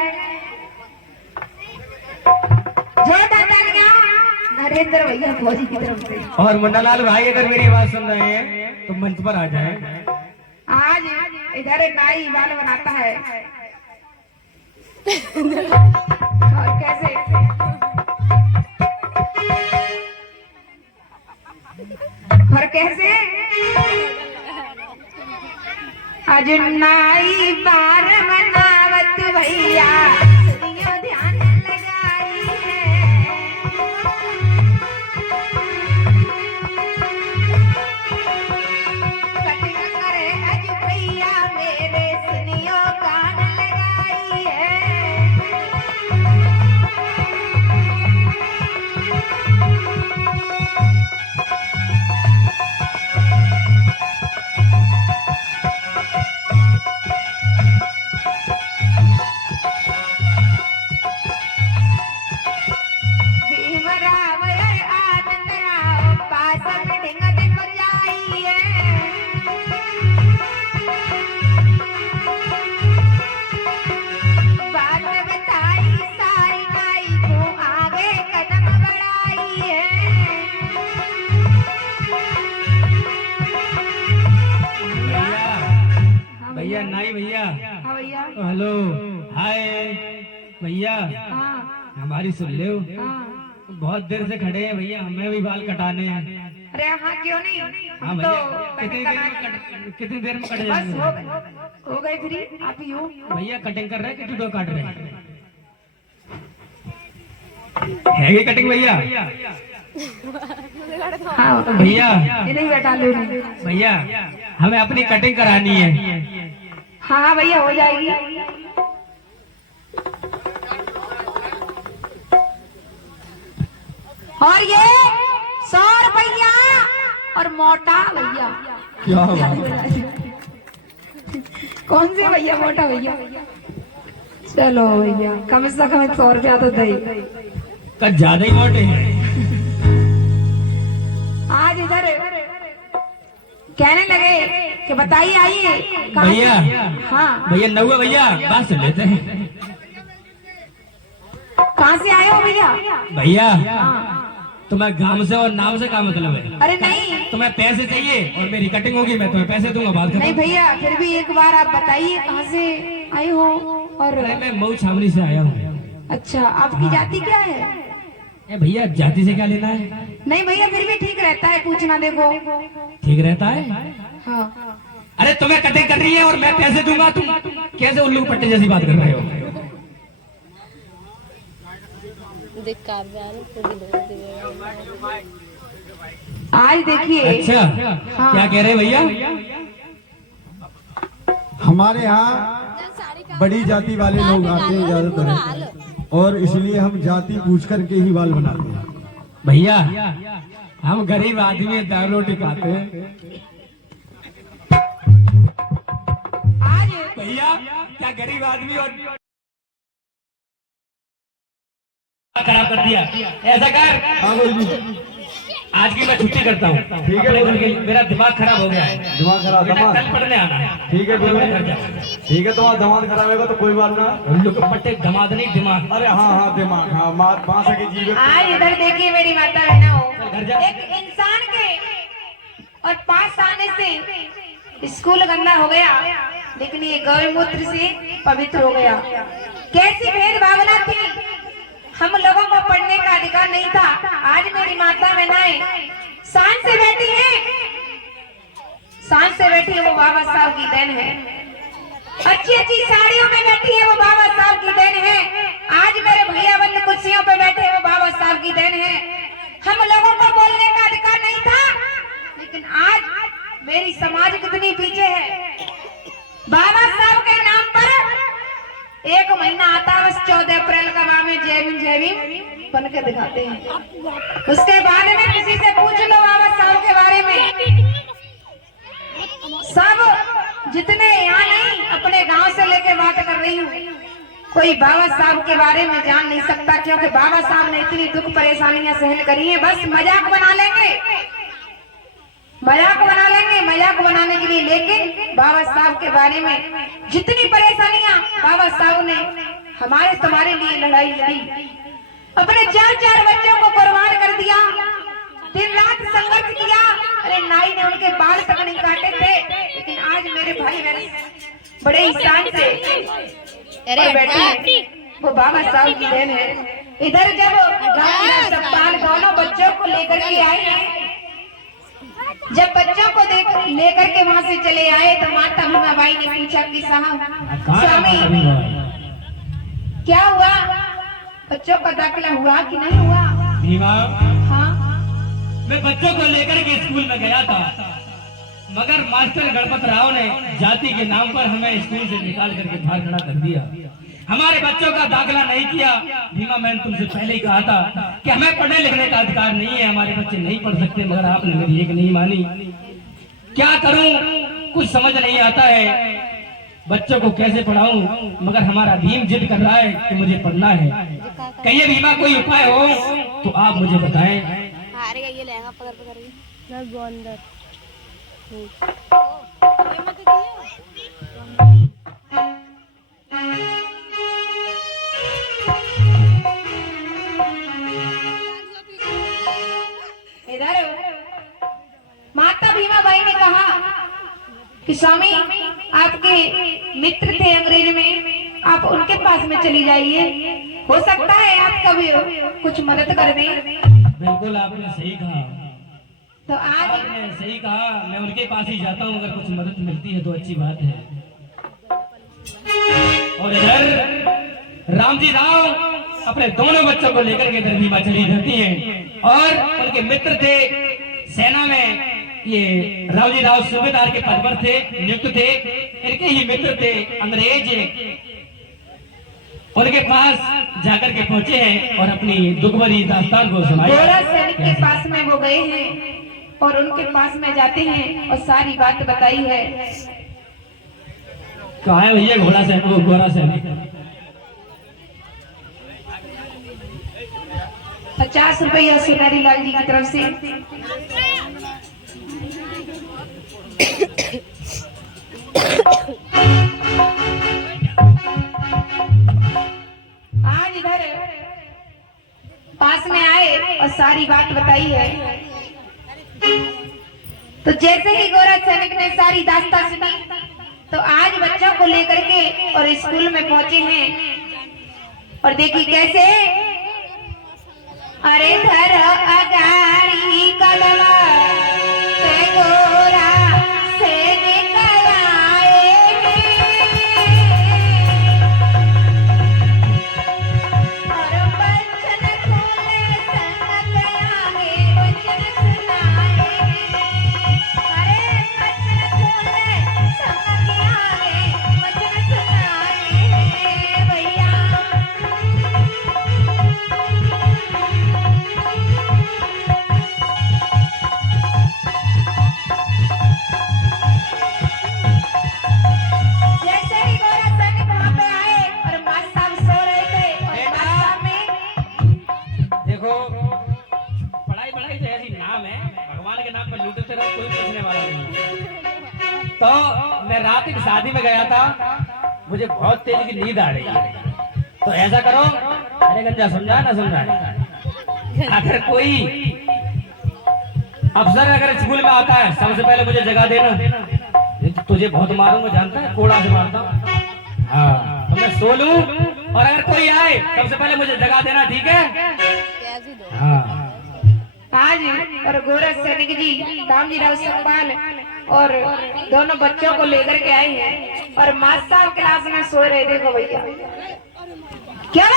नरेंद्र भैया फौजी की तरफ से। और मुन्नालाल भाई अगर मेरी आवाज सुन रहे हैं तो मंच पर आ जाए। आज इधर नाई बाल बनाता है और कैसे और कैसे आज नाई बार बनावत भैया ध्यान लगाई है। कटिंग करे आज भैया मेरे सुनियो कान लगाई है। भीमराव और आनंद राव पास में ढिंग बजाई है। बात बताई सारी नाई को आगे कदम बढ़ाई है। भैया नाई भैया, हाँ भैया। हेलो हाय भैया, हाँ हमारी सुन लो। हाँ। बहुत देर से खड़े हैं भैया, हमें भी बाल कटाने हैं। अरे हाँ क्यों नहीं, हाँ हम तो भैया, कितनी देर में कट बस जाएंगे? हो गए फ्री। आप ही हो भैया कटिंग कर रहे हैं कि वीडियो काट रहे हैं? हैवी कटिंग भैया? हाँ भैया नहीं बैठा लो। भैया हमें अपनी कटिंग करानी है। हाँ हाँ भैया हो जाएगी। और ये 100 रुपया और मोटा भैया। क्या बात? कौन से भैया? मोटा भैया। चलो भैया कम से कम 100 रुपया तो दे। कल ज्यादा ही मोटे हैं। आज इधर कहने लगे कि बताइए आइए कहाँ से? भैया हाँ भैया नौवा भैया बात सुन लेते हैं। कहाँ से आए हो भैया? भैया हाँ। तुम्हें गांव से और नाम से क्या मतलब है? अरे नहीं तुम्हें पैसे चाहिए और मेरी कटिंग होगी, मैं तुम्हें पैसे दूंगा। बात नहीं भैया, फिर भी एक बार आप बताइए कहाँ से आए हो? और अरे मैं मऊ छावनी से आया हूँ। अच्छा, आपकी जाति क्या है? ए भैया जाति से क्या लेना है? नहीं भैया, फिर भी ठीक रहता है पूछना, देखो। ठीक रहता है। हाँ। अरे तुम्हें कटिंग कर रही है और मैं पैसे दूंगा, तुम कैसे उल्लू पट्टे जैसी बात कर रहे हो? आज देखिए। अच्छा, हाँ। क्या कह रहे हैं भैया? हमारे यहाँ बड़ी जाति वाले लोग आते हैं ज्यादातर, और इसलिए हम जाति पूछ करके ही बाल बनाते हैं। भैया हम गरीब आदमी दाल रोटी खाते हैं। आज भैया क्या गरीब आदमी और खराब कर दिया? ऐसा कर, हाँ गुरु जी, आज की मैं छुट्टी करता हूँ। ठीक है गुरु जी। मेरा दिमाग खराब हो गया है। दिमाग खराब, बेटा दिमाग कल पढ़ने आना है। ठीक है गुरु घर जा। जी, ठीक है। तुम्हारा दिमाग खराब होगा तो कोई बात ना। उल्लू के पट्टे दमाद नहीं दिमाग। अरे हाँ हाँ दिमाग, हाँ माँ सके जीवे। आज इधर देखिए मेरी माता बहनों, घर जा। एक इंसान के और पास आने से स्कूल गंदा हो गया, लेकिन ये गौमूत्र से पवित्र हो गया। कैसी भेदभावना थी, हम लोगों को पढ़ने का अधिकार नहीं था। आज मेरी माता बहनाएं शान से बैठी है, शान से बैठी है, वो बाबा साहब की देन है। अच्छी अच्छी साड़ियों में बैठी है, वो बाबा साहब की देन है। आज मेरे भैया बंद कुर्सियों पे बैठे हैं, वो बाबा साहब की देन है। हम लोगों को बोलने का अधिकार नहीं था, लेकिन आज मेरी समाज कितनी पीछे है। बाबा साहब के नाम पर एक महीना आता है, बस 14 अप्रैल का नाम है जय भीम बन के दिखाते हैं। उसके बाद में किसी से पूछ लो बाबा साहब के बारे में, सब जितने यहाँ नहीं अपने गांव से लेके बात कर रही हूँ, कोई बाबा साहब के बारे में जान नहीं सकता, क्योंकि बाबा साहब ने इतनी दुख परेशानियां सहन करी है। बस मजाक बना लेंगे, मजाक बना लेंगे, मजाक बनाने के लिए। लेकिन बाबा साहब के बारे में जितनी परेशानियां बाबा साहब ने हमारे तुम्हारे लिए लड़ाई लड़ी, अपने 4 बच्चों को कुर्बान कर दिया, दिन रात संघर्ष किया। अरे नाई ने उनके बाल तक नहीं काटे थे, लेकिन आज मेरे भाई बहन बड़े ईशान से बैठे हैं, वो बाबा साहब की देन है। इधर जब अस्पताल दोनों बच्चों को लेकर के आए हैं, जब बच्चों को लेकर के वहां से चले आए तो माता भीमाबाई ने पूछा कि साहब स्वामी क्या हुआ, बच्चों का दाखिला हुआ कि नहीं हुआ? भीमा, हाँ। मैं बच्चों को लेकर के स्कूल में गया था, मगर मास्टर गणपत राव ने जाति के नाम पर हमें स्कूल से निकाल करके बाहर खड़ा कर दिया। हमारे बच्चों का दाखिला नहीं किया। भीमा, मैंने तुमसे पहले ही कहा था कि हमें पढ़ने लिखने का अधिकार नहीं है, हमारे बच्चे नहीं पढ़ सकते, मगर आपने मेरी एक नहीं मानी। क्या करूं, कुछ समझ नहीं आता है, बच्चों को कैसे पढ़ाऊं, मगर हमारा भीम जिद कर रहा है कि मुझे पढ़ना है। कहिए भीमा, कोई उपाय हो तो आप मुझे बताएं। ये लहंगा पकड़ इधर माता भीमाबाई ने कहा कि स्वामी आपके मित्र थे अंग्रेज में, आप उनके पास में चली जाइए, हो सकता है आप कभी कुछ मदद कर दें। बिल्कुल आपने सही कहा, तो आज आपने सही कहा, मैं उनके पास ही जाता हूँ, अगर कुछ मदद मिलती है तो अच्छी बात है। और इधर रामजी राव अपने दोनों बच्चों को लेकर के इधर भीमा चली जाती हैं, और उनके मित्र थे सेना में, ये रामजी राव सूबेदार के पद पर थे, नियुक्त थे, इनके ही मित्र थे अंग्रेज, उनके पास जाकर के पहुंचे हैं और अपनी दुख भरी दास्तान को सुनाई। गोरा सैनिक के पास में वो गए हैं और उनके पास में जाते हैं और सारी बात बताई है। कहा है भैया घोड़ा सैनिक, वो गोरा सैनिक? 50 रुपया सुनारी लाल जी की तरफ से। आज इधर पास में आए और सारी बात बताई है। तो जैसे ही गोरा सैनिक ने सारी दास्तान सुनी तो आज बच्चों को लेकर के और स्कूल में पहुंचे हैं और देखिए कैसे। अरे धर अगारी कलवा से गोरा से निकल आए और बचन खोले संग आगे बचन सुनाए। अरे बचन खोले संग आगे बचन सुनाए भैया। जैसे ही गोरा सैनिक वहां पे आए और मास्टर साहब सो रहे थे और मास्टर साहब में देखो पढ़ाई पढ़ाई तो ऐसी नाम है, भगवान के नाम पर लूटते रहो, कोई पूछने वाला नहीं। तो मैं रात की शादी में गया था, मुझे बहुत तेज की नींद आ रही है। तो ऐसा करो, अरे गंजा समझा ना समझा, अगर कोई अफसर अगर स्कूल में आता है सबसे पहले मुझे जगा देना, तुझे बहुत मारूंगा जानता है, कोड़ा से मारता हूँ। हाँ तो मैं सो लूं और अगर कोई आए सबसे पहले मुझे जगा देना, ठीक है? हाँ आज और गोरख सैनिक जी रामजी राव सकपाल और दोनों बच्चों को लेकर के आए हैं और मास्टर साहब क्लास में सो रहे। देखो भैया क्या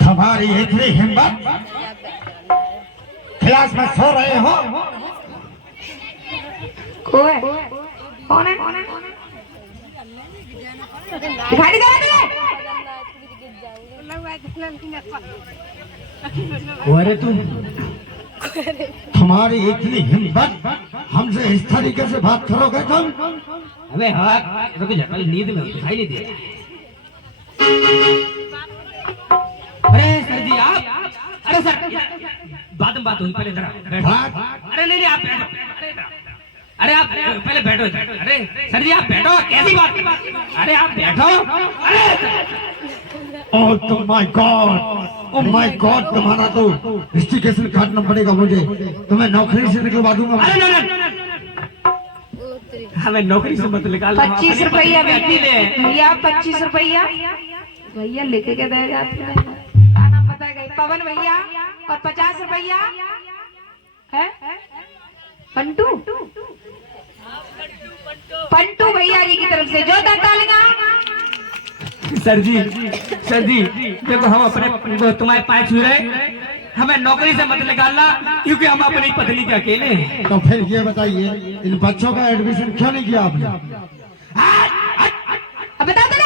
तुम्हारी इतनी हिम्मत, क्लास में सो रहे हो? कौन है? कौन है? दिखाई दे रहा है? अरे तुम, तुम्हारी इतनी हिम्मत, हमसे इस तरीके से बात करोगे तुम? अबे हाँ तो झटपट नींद में दिखाई नहीं दे रहा। अरे सर जी आप, अरे सर बात में बात हुई, पहले जरा बैठो। अरे नहीं आप बैठो, अरे आप पहले बैठो। अरे सर जी आप बैठो, कैसी बात? अरे आप बैठो। ओह तो my God, oh my God, तुम्हारा तो रजिस्ट्रेशन काटना पड़ेगा मुझे, तुम्हें नौकरी से निकलवा दूंगा। अरे नहीं हमें नौकरी से मत निकाल। 25 रुपया भैया, 25 रुपया भैया लेके के दे जाते हैं। खाना पता गई पवन भैया और 50 रुपया है पंटू, पंटू भैया जी की तरफ से जो तालियां। सर जी देखो हम अपने तुम्हारे पाए छू रहे, हमें नौकरी से मत निकालना क्योंकि हम अपनी पत्नी के अकेले हैं। तो फिर ये बताइए इन बच्चों का एडमिशन क्यों नहीं किया आपने? अब बता दे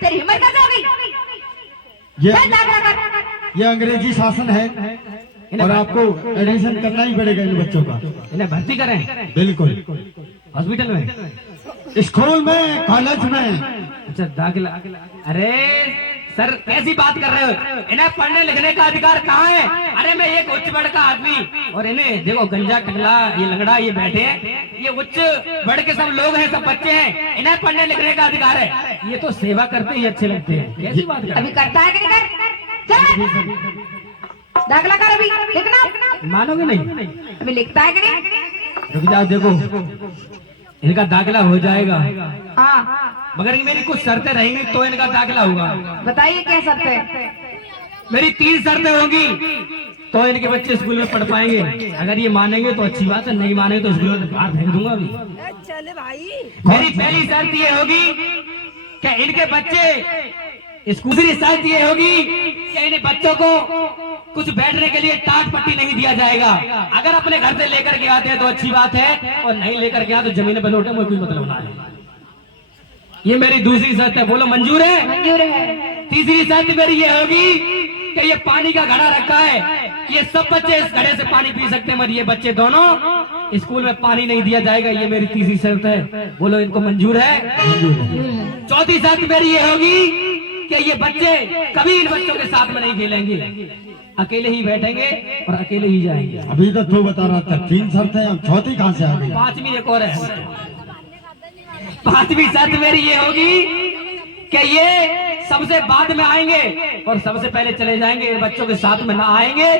तेरी हिम्मत कैसे हो गई? ये अंग्रेजी शासन है और आपको एडमिशन करना ही पड़ेगा इन बच्चों का। इन्हें भर्ती करें? बिल्कुल, हॉस्पिटल में, स्कूल में, कॉलेज में। अच्छा दाखिला। अरे सर कैसी बात कर रहे हो? इन्हें पढ़ने लिखने का अधिकार कहाँ है? अरे मैं एक उच्च वर्ग का आदमी और इन्हें देखो गंजा टकला ये लंगड़ा ये बैठे हैं, ये उच्च वर्ग के सब लोग हैं, सब बच्चे हैं, इन्हें पढ़ने लिखने का अधिकार है। ये तो सेवा करते ही अच्छे लगते हैं। कैसी बात कर? अभी करता है कि नहीं कर? दाखला कर अभी लिखना। मानोगे नहीं? अभी लिखता है कि नहीं? रुक जाओ, देखो इनका दाखिला हो जाएगा, हाँ मगर मेरी कुछ शर्तें रहेंगी तो इनका दाखिला होगा। बताइए क्या शर्त है? मेरी 3 शर्तें होंगी तो इनके बच्चे स्कूल में पढ़ पाएंगे। अगर ये मानेंगे तो अच्छी बात है, नहीं मानेंगे तो स्कूल में बाहर फेंक दूंगा अभी। चले भाई, मेरी पहली शर्त ये होगी कि इनके बच्चे, दूसरी शर्त ये होगी कि इन बच्चों को कुछ बैठने के लिए टाट पट्टी नहीं दिया जाएगा। अगर अपने घर से लेकर के आते हैं तो अच्छी बात है और नहीं लेकर के आते तो जमीन पर लौटे, मुझे कोई मतलब ना है। ये मेरी दूसरी शर्त है, बोलो मंजूर है? मंजूर है। तीसरी शर्त मेरी ये होगी कि ये पानी का घड़ा रखा है, ये सब बच्चे इस घड़े से पानी पी सकते हैं मगर ये बच्चे दोनों स्कूल में पानी नहीं दिया जाएगा। ये मेरी तीसरी शर्त है, बोलो इनको मंजूर है? चौथी शर्त मेरी ये होगी कि ये बच्चे कभी इन बच्चों के साथ में नहीं खेलेंगे, अकेले ही बैठेंगे और अकेले ही जाएंगे। अभी तक तो बता रहा था 3 शर्तें, अब चौथी कहाँ से आ गई? 5वीं एक और है। 5वीं शर्त मेरी ये होगी कि ये सबसे बाद में आएंगे और सबसे पहले चले जाएंगे, बच्चों के साथ में ना आएंगे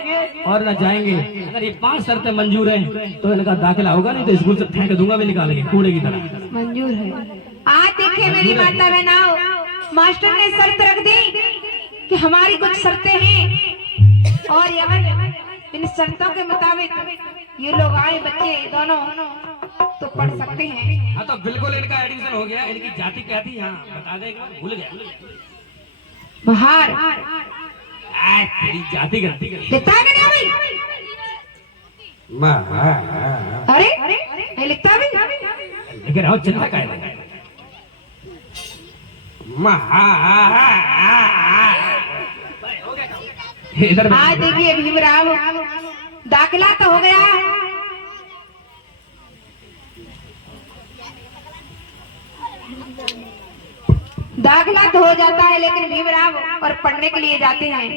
और ना जाएंगे। अगर ये 5 शर्तें मंजूर हैं तो इनका दाखिला होगा, नहीं तो स्कूल से फेंक दूंगा भी निकाल के कूड़े की तरह। मंजूर है। आज देखिए मेरी माता बहनाओ, मास्टर ने शर्त रख दी कि हमारी कुछ शर्तें हैं और इन शर्तों के मुताबिक ये लोग आए बच्चे दोनों तो पढ़ सकते हैं। हाँ तो बिल्कुल इनका एडमिशन हो गया। इनकी जाति क्या थी? हाँ बता देगा, भूल गया। बाहर तेरी जाति गलती लिखता है क्या भाई? अरे लिखता भी लेकिन आओ चिंता का इधर। आज देखिए भीमराव, दाखिला तो हो गया, दाखिला तो हो जाता है, लेकिन भीमराव और पढ़ने के लिए जाते हैं।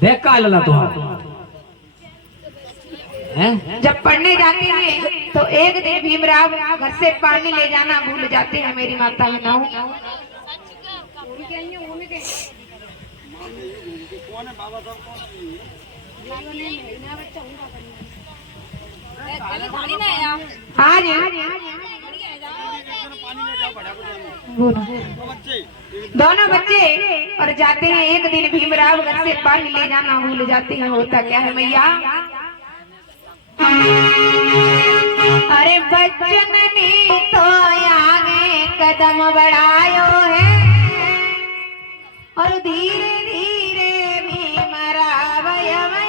देख का लला तो जब पढ़ने जाते हैं तो एक दिन भीमराव घर से पानी ले जाना भूल जाते हैं मेरी माता बहनाओ। आज दोनों बच्चे और जाते हैं। एक दिन भीमराव घर से पानी ले जाना भूल जाते हैं। होता क्या है मैया? अरे बच्चन ने तो आगे कदम बढ़ायो है और धीरे धीरे भीमराव आयो है।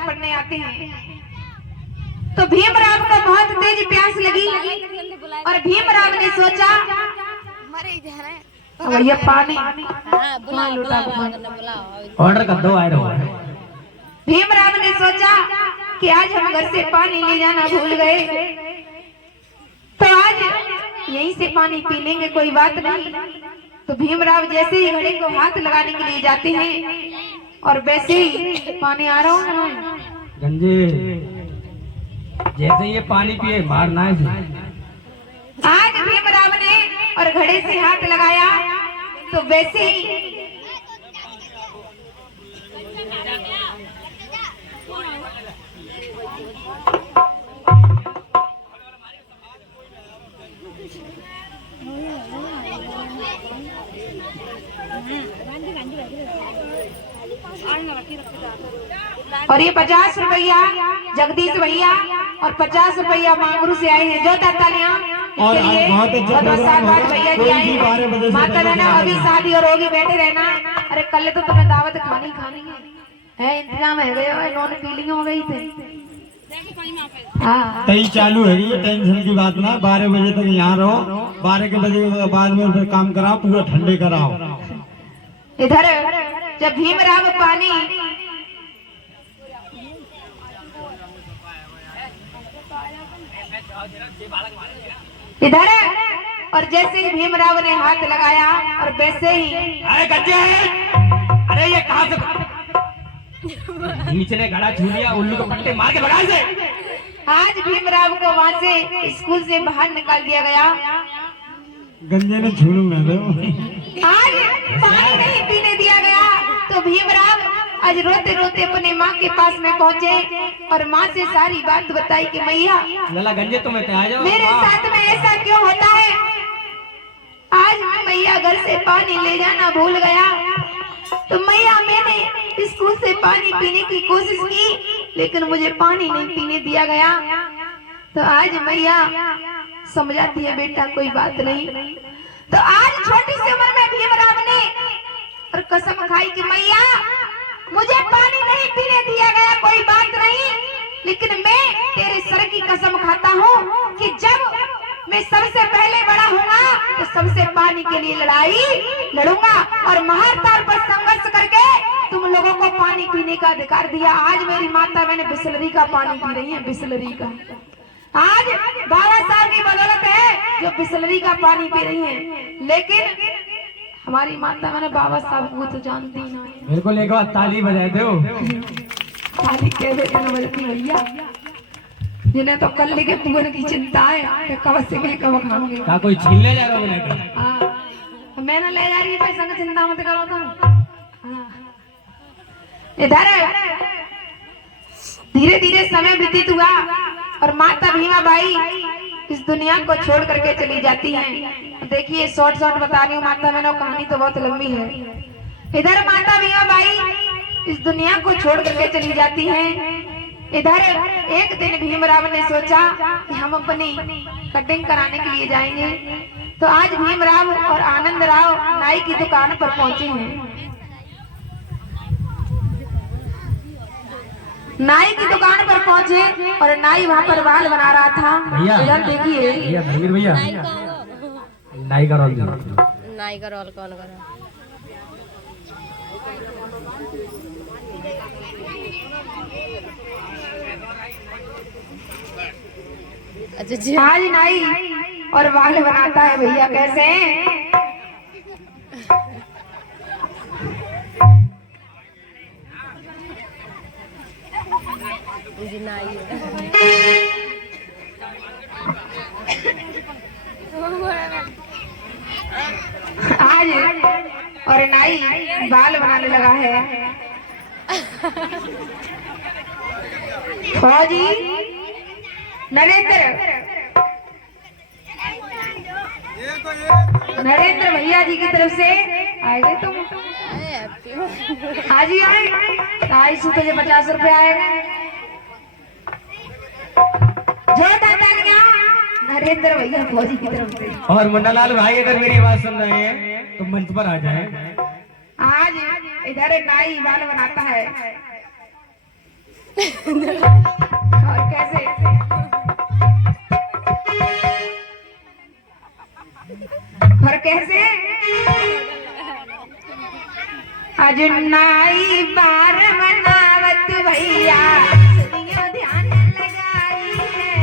पढ़ने आते हैं तो भीमराव को बहुत तेज प्यास लगी और भीमराव ने सोचा ये पानी ऑर्डर कर दो। आए रहो। भीमराव ने सोचा कि आज हम घर से पानी ले जाना भूल गए तो आज यहीं से पानी पी लेंगे, कोई बात नहीं। तो भीमराव जैसे ही घड़े को हाथ लगाने के लिए जाते हैं और वैसे ही पानी आ रहा हूँ गंजे, जैसे ये पानी पिए मारना है। आज भीमराव ने और घड़े से हाथ लगाया तो वैसे ही और ये 50 रुपया जगदीश भैया और 50 रुपया मांगरू से आए हैं। जो तालियां और भैया जी आए हैं। माता रहना अभी शादी और होगी, बैठे रहना। अरे कल तो तुम्हें दावत खानी है इंतजाम है गए, नॉन फीलिंग हो गई थी। हाँ तई चालू है, ये टेंशन की बात ना। 12 बजे तक यहाँ रहो, 12 के बजे के बाद में फिर काम कराओ, पूरा ठंडे कराओ। इधर जब भीमराव पानी इधर और जैसे ही भीमराव ने हाथ लगाया और वैसे ही अरे गज्जे, अरे ये कहाँ से नीचे ने घड़ा छू लिया, उल्लू को पट्टे मार के भगा से। आज भीमराव को वहाँ से स्कूल से बाहर निकाल दिया गया। गंजे ने छूलू ना दो। आज पानी नहीं पीने दिया गया तो भीमराव आज रोते रोते अपने माँ के पास में पहुँचे और माँ से सारी बात बताई कि मैया लला गंजे तुम्हें आ जाओ, मेरे साथ में ऐसा क्यों होता है? आज मैया घर से पानी ले जाना भूल गया तो मैया मैंने स्कूल से पानी पीने की कोशिश की लेकिन मुझे पानी नहीं पीने दिया गया। तो आज मैया समझाती है बेटा कोई बात नहीं। तो आज छोटी सी उम्र में भीमराव ने और कसम खाई कि मैया मुझे पानी नहीं पीने दिया गया, कोई बात नहीं, लेकिन मैं तेरे सर की कसम खाता हूँ कि जब मैं सबसे पहले बड़ा होगा तो सबसे पानी के लिए लड़ाई लड़ूंगा और महारताल पर संघर्ष करके तुम लोगों को पानी पीने का अधिकार दिया। आज मेरी माता मैंने बिस्लरी का पानी पी रही है, बिस्लरी का। आज बाबा साहब की बदौलत है जो बिस्लरी का पानी पी रही है। लेकिन हमारी माता मैंने बाबा साहब को तो जानती ना। बिल्कुल, एक बार ताली बजा दो। ताली कह देते न बजती भैया, जिन्हें तो कल के पुअर की चिंता है कि कब से गए कब खाओगे। क्या कोई छीनने जा रहा हो लेकर? हाँ, मैं ना ले जा रही है, पैसा की चिंता मत करो तुम। इधर धीरे धीरे समय व्यतीत हुआ और माता भीमा बाई इस दुनिया को छोड़ करके चली जाती हैं। देखिए शॉर्ट बता रही हूँ, माता मैंने कहानी तो बहुत लंबी है। इधर माता भीमा बाई इस दुनिया को छोड़ करके चली जाती हैं। इधर एक दिन भीमराव ने सोचा कि हम अपनी कटिंग कराने के लिए जाएंगे। तो आज भीमराव और आनंद राव नाई की दुकान पर पहुंचे हैं। नाई की दुकान पर पहुंचे और नाई वहां पर बाल बना रहा था। इधर देखिए भैया नाई का रोल कौन करा? अच्छा जी, आज नाई और बाल बनाता है भैया। कैसे? आज और नाई बाल बनाने लगा है। फौजी नरेंद्र भैया जी की तरफ से आएगा तुम? आज ही आए। आई सु तुझे 50 रुपए आएगा। नरेंद्र भैया फौजी की तरफ से। और मुन्नालाल भाई अगर मेरी आवाज सुन रहे हैं तो मंच पर आ जाए। आज इधर नाई बाल बनाता है। और कैसे? और कैसे? आज नाई बार बनावत भैया सुनियो ध्यान लगाई है।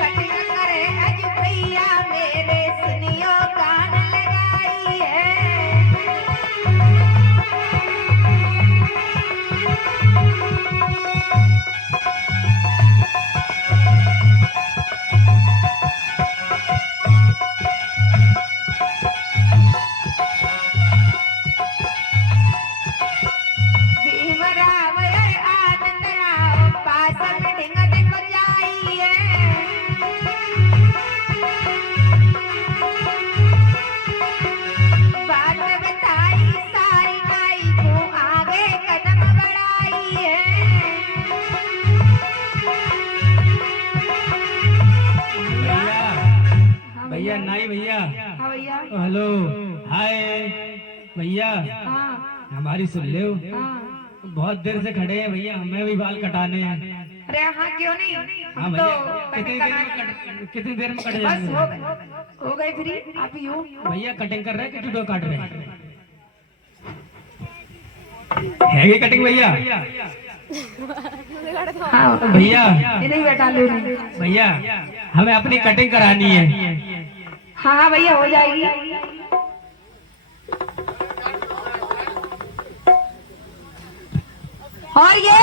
कटिंग करे आज भैया मेरे सुनियो कान लगाई है। भीमराव और आनंद राव पास में ढिंग ढिंग जाई है। बात बताई सारी नाई को आगे कदम बढ़ाई है। भैया नाई भैया। हाँ भैया। हेलो हाय भैया, हाँ हमारी सुन लो। हाँ। बहुत देर से खड़े हैं भैया, हमें भी बाल कटाने हैं। अरे हाँ क्यों नहीं, हाँ हम भैया, तो कितनी देर में कट बस जाएंगे? हो गए फ्री। आप ही हो भैया कटिंग कर रहे हैं कि वीडियो काट रहे हैं? है ये कटिंग भैया? हाँ भैया इधर ही बैठा लो। भैया हमें अपनी कटिंग करानी है। हाँ हाँ भैया हो जाएगी। और ये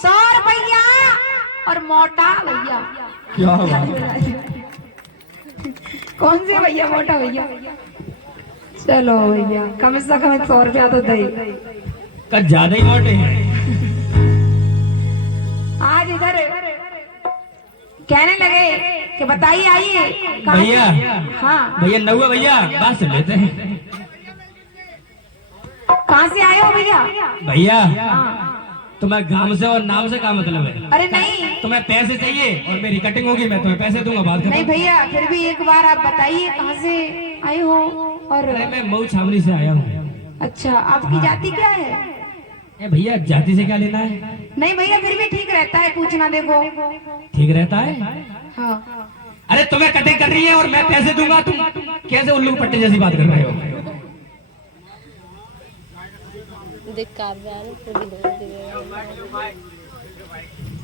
100 रुपया और मोटा भैया। क्या कौन से भैया? मोटा भैया। चलो भैया कम से कम 100 रुपया तो दे। का ज्यादा ही मोटे हैं। आज इधर कहने लगे कि बताइए आइए कहाँ भैया से? हाँ भैया नौवा भैया बात सुन लेते हैं। कहाँ से आए हो भैया? भैया हाँ। तुम्हें गांव से और नाम से क्या मतलब है? अरे नहीं तुम्हें पैसे चाहिए और मेरी कटिंग होगी, मैं तुम्हें पैसे दूंगा बाद में। नहीं भैया, फिर भी एक बार आप बताइए कहाँ से आए हो? और अरे मैं मऊ छावनी से आया हूँ। अच्छा आपकी जाति क्या है? ए भैया जाति से क्या लेना है? नहीं भैया फिर भी ठीक रहता है पूछना। देखो ठीक रहता है। हाँ अरे तुम्हें कटिंग कर रही है और मैं पैसे दूंगा, तुम कैसे उल्लू पट्टे जैसी बात कर रहे हो?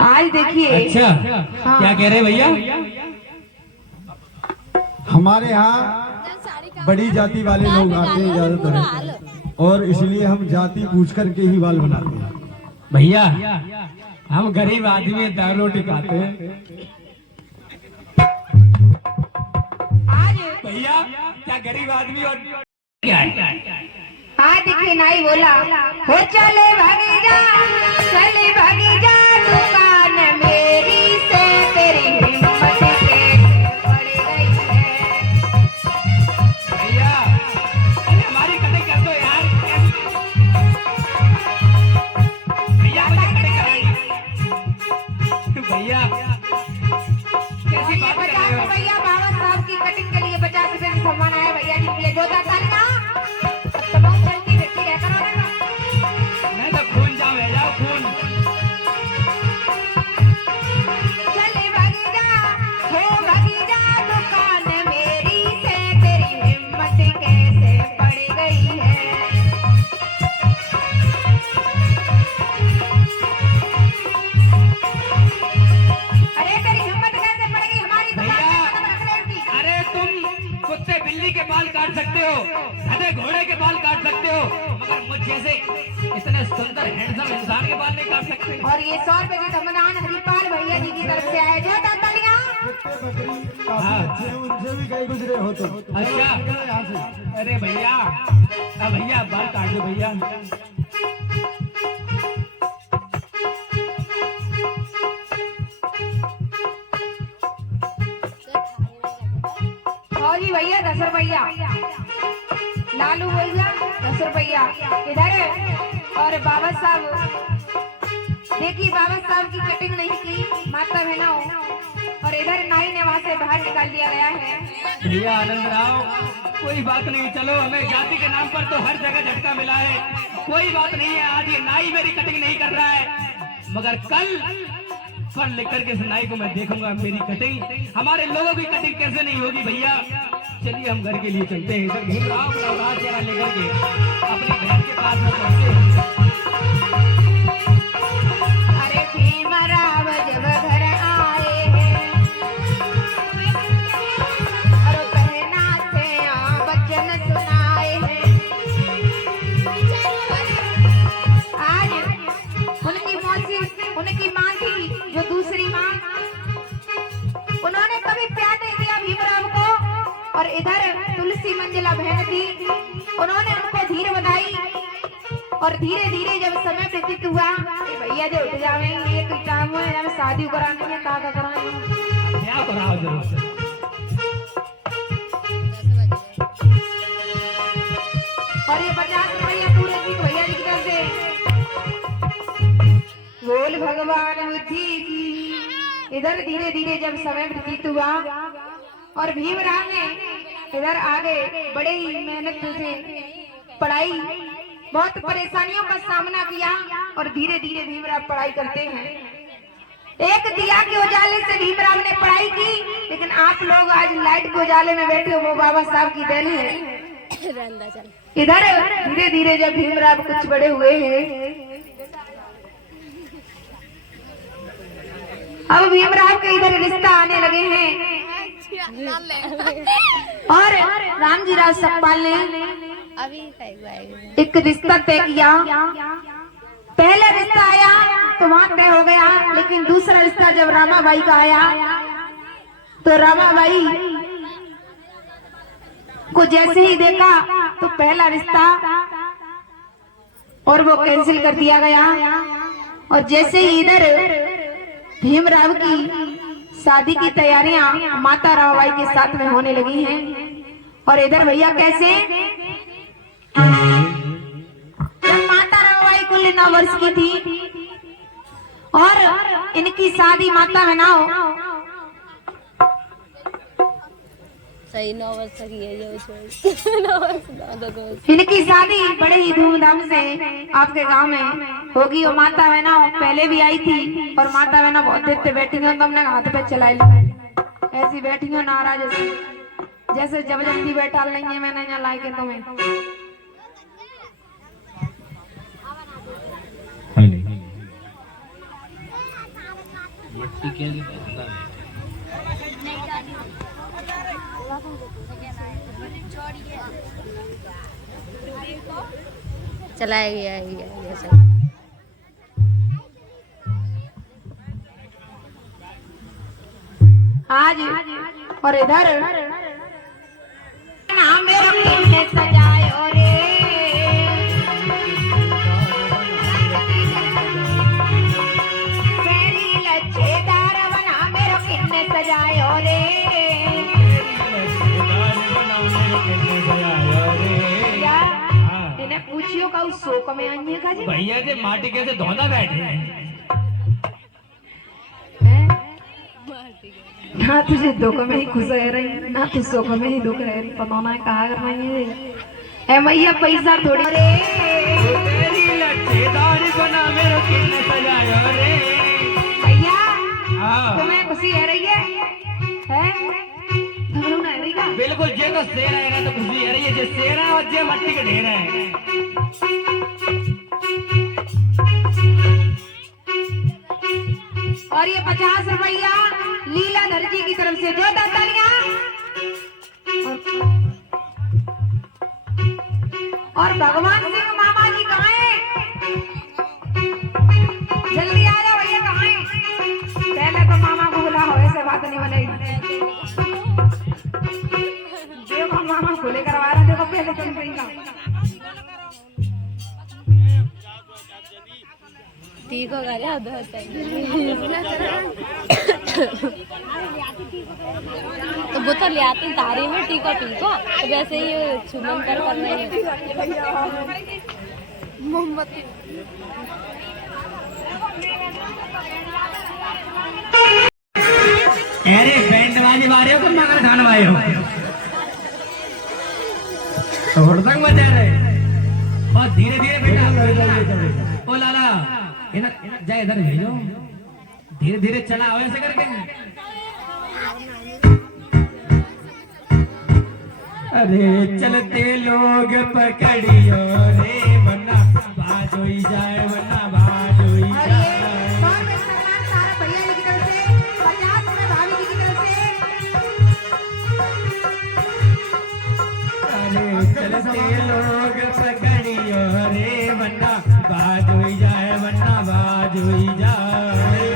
आज देखिए। अच्छा हाँ। क्या कह रहे भैया? हमारे यहाँ बड़ी जाति वाले लोग आते हैं ज्यादातर, और इसलिए हम जाति पूछ करके ही बाल बनाते हैं। भैया हम गरीब आदमी दाल रोटी खाते हैं। आज भैया क्या गरीब आदमी और क्या है? आज देखिए नाई बोला, हो चले भागी जा, चले भागी जा, दुकान मेरी से तेरी हिम्मत के पड़ गई है। भैया अरे हमारी कटिंग कर दो यार। भैया मुझे कटिंग कराइए। भैया कैसी बात कर रहे हो? भैया बाबा साहब की कटिंग के लिए 50 रुपए की सम्मान आया भैया जी के लिए। जोता तालियां। तमाम चलती रहती है करो ना। मैं तो खून जाऊं है जाओ खून। चले भागी जा, हो भागी जा, दुकान मेरी से तेरी हिम्मत कैसे पड़ गई है। अरे तेरी हिम्मत कैसे पड़ गई हमारी दुकान भैया में कदम रखने की। अरे तुम कुत्ते बिल्ली के बाल काट सकते हो, गधे घोड़े के बाल काट सकते हो, मगर मुझ जैसे इतने सुंदर हैंडसम इंसान के बाल नहीं काट सकते। और ये 100 रुपए की सम्मान हरिपाल भैया जी की तरफ से आए। जोता तालियां। कुत्ते बकरी काफी अच्छे हैं, उनसे भी कहीं गुजरे हो तो अच्छा यहाँ से। अरे भैया भैया बाल काट दो भैया। और जी भैया 10 रुपया, लालू भैया 10 रुपया इधर। और बाबा साहब देखिए, बाबा साहब की कटिंग नहीं की माता बहनों, और इधर नाई ने वहां से बाहर निकाल दिया गया है। भैया आनंद राव कोई बात नहीं, चलो हमें जाति के नाम पर तो हर जगह झटका मिला है, कोई बात नहीं है। आज ये नाई मेरी कटिंग नहीं कर रहा है, मगर कल पढ़ लिख करके इस नाई को मैं देखूंगा मेरी कटिंग, हमारे लोगों की कटिंग कैसे नहीं होगी। भैया चलिए हम घर के लिए चलते हैं। इधर भीमराव अपना उदास चेहरा लेकर के अपनी बहन के पास में चलते हैं। अरे भीमराव जब घर आए हैं, और कहना से वचन सुनाए हैं। आज उनकी मौसी, उनकी माँ थी जो दूसरी माँ, उन्होंने कभी प्यार नहीं दिया भीमराव को। और इधर तुलसी मंजिला बहन थी, उन्होंने उनको धीर बनाई। और धीरे धीरे जब समय व्यतीत हुआ, भैया जो उठ जावे ये कोई काम है, हमें शादी करानी है, का कराएं क्या कराओ जरूर। और ये 50 रुपया पूरे दिन भैया जी की तरफ से। बोल भगवान बुद्धि की। इधर धीरे धीरे जब समय व्यतीत हुआ और भीमराव ने इधर आगे बड़े ही मेहनत से पढ़ाई, बहुत परेशानियों का सामना किया, और धीरे धीरे भीमराव पढ़ाई करते हैं। एक दिया के उजाले से भीमराव ने पढ़ाई की, लेकिन आप लोग आज लाइट के उजाले में बैठे हो, वो बाबा साहब की देन है। इधर धीरे धीरे जब भीमराव कुछ बड़े हुए हैं, अब भीमराव के इधर रिश्ता आने लगे हैं। और रामजी राव सकपाल ने एक रिश्ता तय किया। पहले रिश्ता आया तो वहां तय हो गया, लेकिन दूसरा रिश्ता जब रामाबाई का आया तो रामाबाई को जैसे ही देखा तो पहला रिश्ता और वो कैंसिल कर दिया गया। और जैसे ही इधर भीमराव की शादी की तैयारियां माता रामाबाई के साथ में होने लगी हैं। और इधर भैया कैसे, जब माता रामाबाई कुल 9 वर्ष की थी और इनकी शादी माता में ना हो, सही 9 वर्ष की है जो 9 वर्ष इनकी शादी बड़े ही धूमधाम से आपके गांव में होगी। और माता बहना पहले भी आई थी, और माता बहना बहुत देर से बैठी थी, तो हमने हाथ पे चलाई ली। ऐसी बैठी हो नाराज जैसे जबरदस्ती बैठा लेंगे मैंने यहाँ ला के तुम्हें। चलाया गया आज और इधर नाम मेरा तुमने सजायो रे, फेरी लच्छेदार बना मेरा किन्ने सजायो रे। इन्हें पूछियो का उस शोक में आई है का जी भैया जी माटी कैसे धोना बैठे हैं। ना तुझे दुख में ही खुश रह रही ना तू सुख में ही दुख रह रही, पता ना कहा कर रही है मैया पैसा थोड़ी रे। तेरी लच्छेदार बना मेरा किन्ने सजायो रे। भैया हाँ तुम्हें खुशी है रही है धमरू ना रही का बिल्कुल जे तो शेर है ना तो खुशी है रही है, जे शेर है और जे मट्टी के ढेर है। और ये 50 रुपया लीलाधर जी की तरफ से जो तालियां। और भगवान सिंह मामा जी कहाँ हैं? जल्दी आ जाओ भैया, कहाँ हैं? पहले तो मामा को बुला हो, ऐसे बात नहीं बनेगी। देखो मामा को लेकर आ रहा, देखो पहले तुम सही का ठीक होगा रे अब तो वो तो ले आते तारी में टीको टीको, तो वैसे ही चुमन कर रहे हैं मोमबत्ती। अरे बैंड वाली वाले हो, मगर खाने वाले हो, थोड़ा तक बजा रहे और धीरे धीरे बेटा। ओ लाला इधर जा, इधर भेजो, धीरे धीरे चला ऐसे करके। अरे चलते लोग पकड़ियो रे, वरना बाज होई जाए, वरना बाज होई जाए। अरे चलते लोग पकड़ियो रे, वरना बाज होई जाए, वरना बाज होई जाए।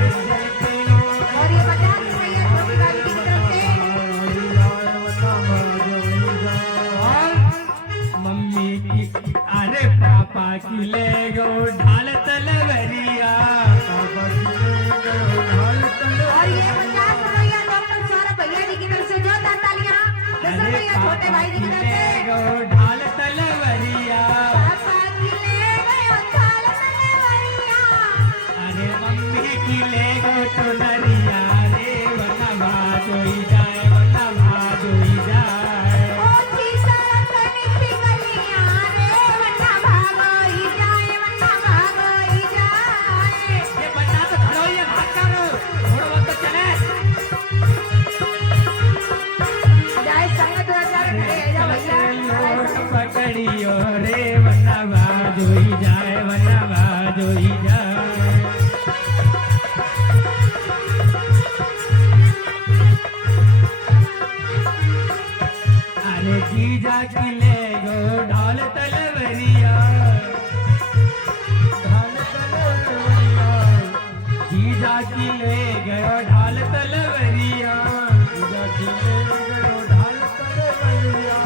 मम्मी की अरे पापा की ले गो ढाल तलवरिया, पापा की ले गो ढाल तलवरिया। अरे पापा की ले गो ढाल तलवरिया, अरे मम्मी की ले गो तो नरिया रे, वरना बाज होई जाए, वरना बाज होई जाए। ये बच्चा तो खड़ो, ये भाग करो, थोड़ा बहुत तो चले। लोग पकड़ियो रे, वरना बाज होई जाए, वरना बाज होई जाए। अरे जीजा की ले गो ढाल तलवरिया, ढाल तलवरिया, जीजा की ले गयो ढाल तलवरिया, जीजा की ले गयो ढाल तलवरिया।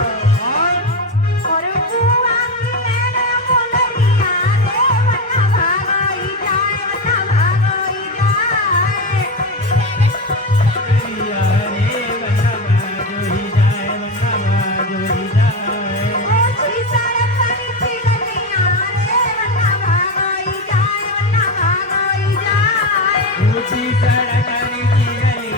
ऊंची सड़क नीची गली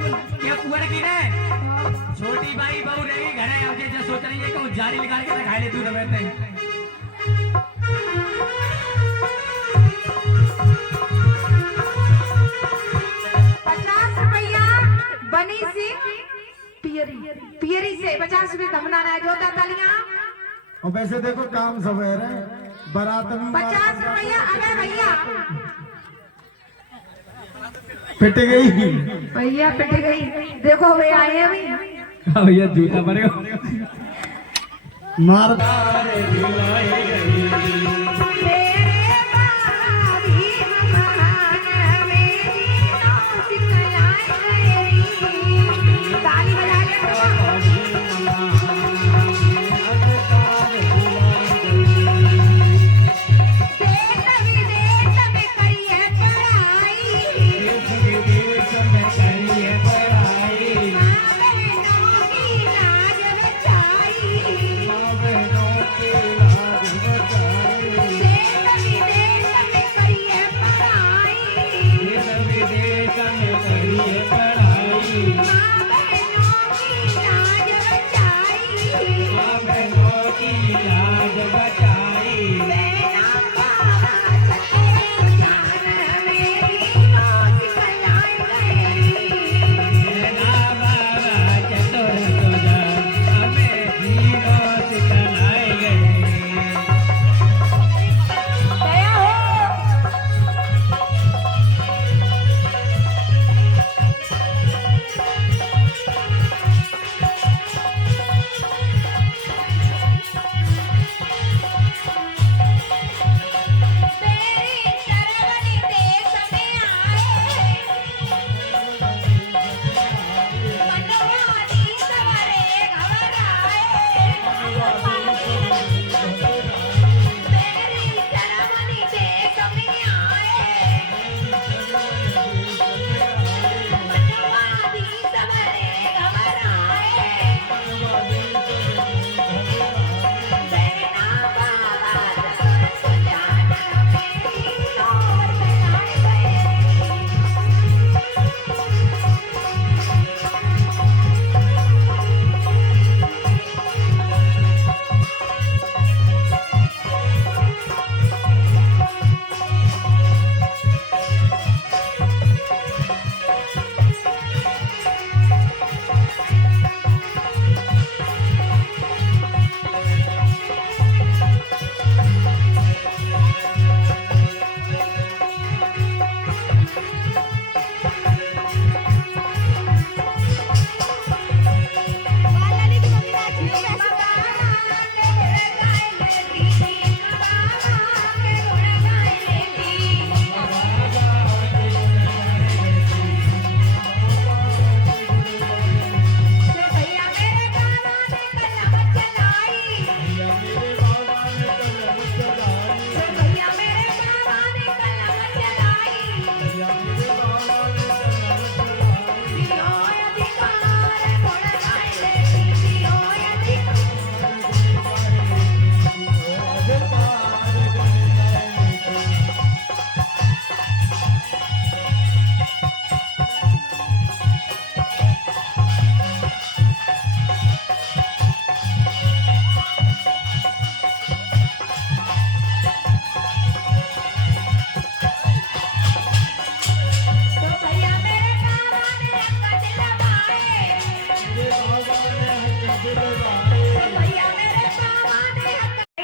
क्या कुआर की रे छोटी भाई बहू रहेगी घरे अब जे सोच रही है कि जारी निकाल के खा ले तू रहे बनी सी पियरी से 50 रुपए धमना है जोता तलियां। और वैसे देखो काम सवेर है बारात में 50 रुपया अरे भैया पिट गई भैया पिट गई। देखो वे आए अभी भैया जूता पड़ेगा मार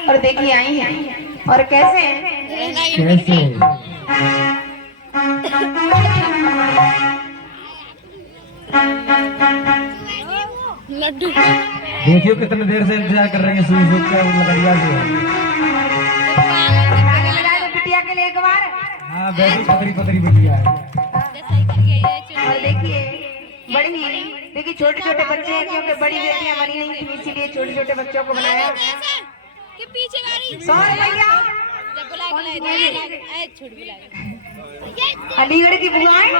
और देखिए आई हैं और कैसे कैसे लड्डू देखियो कितने देर से इंतजार कर रहे हैं सुई सुई का लकड़िया से बिटिया के लिए एक बार। हाँ बैठी पतरी पतरी बिटिया है। और देखिए बड़ी देखिए छोटे छोटे बच्चे हैं क्योंकि बड़ी बेटियां बनी नहीं थी इसीलिए छोटे छोटे बच्चों को बनाया। के पीछे गाड़ी सॉरी भैया जब बुला के लाए छोड़ बुला अलीगढ़ की बुआएं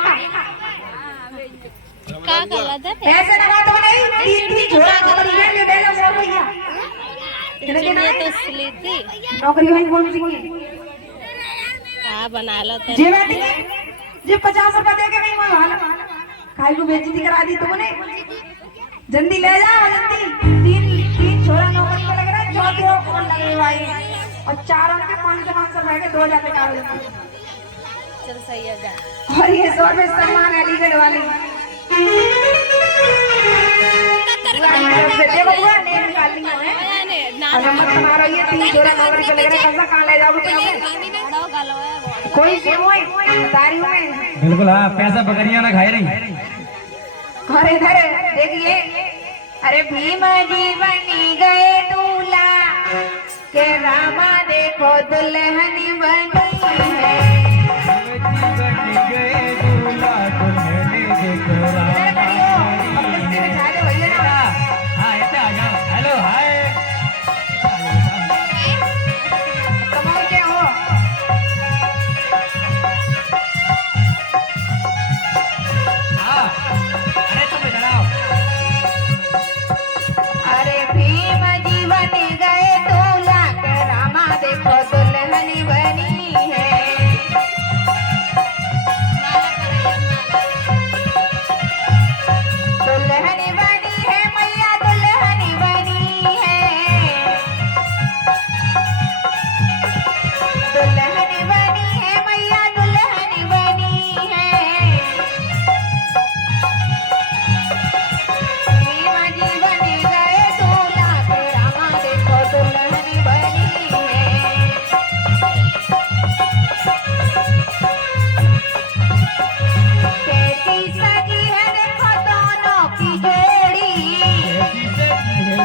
का कर रहा था ऐसे लगा तो नहीं तीन तीन छोड़ा नौकरी में ले लो सर भैया चुनिया तो इसलिए थी नौकरी भाई कौन सी की का बना लो तो जी बेटी जी 50 रुपए दे के नहीं वो हाल खाई को बेइज्जती करा दी तुमने। जल्दी ले जाओ जल्दी। तीन छोरा नौकरी पे लग रहा है, चौथे और लगे भाई और चारों के 500 बैठे 2000 का चल सही है जा। और ये 100 रुपए सामान अलीगढ़ वाली देखो पूरा नेम निकाल लिया है। और नंबर तुम्हारा ये 3 छोरा नौकरी पे लग रहा है, कैसा कहाँ ले जाओगे तुम? कोई सुनो बता रही हूँ मैं। बिल्कुल हाँ, पैसा बकरियां ना खाए नहीं। और इधर देखिए, अरे भीम जी बनी गए दूल्हा के रामा देखो दुल्हन बनी है। इधर खड़ी हो, अब किसके बिछा दो भैया ना। हाँ ऐसे आ जाओ। हेलो हाय कमाते हो। हाँ अरे तुम इधर आओ। अरे भीम जी बनी गए दूल्हा के रामा देखो दुल्हन बनी है। दुल्हन बनी है मैया दुल्हन बनी है। दुल्हन बनी है मैया दुल्हन बनी है। भीम जी बनी गए दूल्हा के रामा देखो दुल्हन बनी है। कैसी सजी है देखो दोनों की जोड़ी।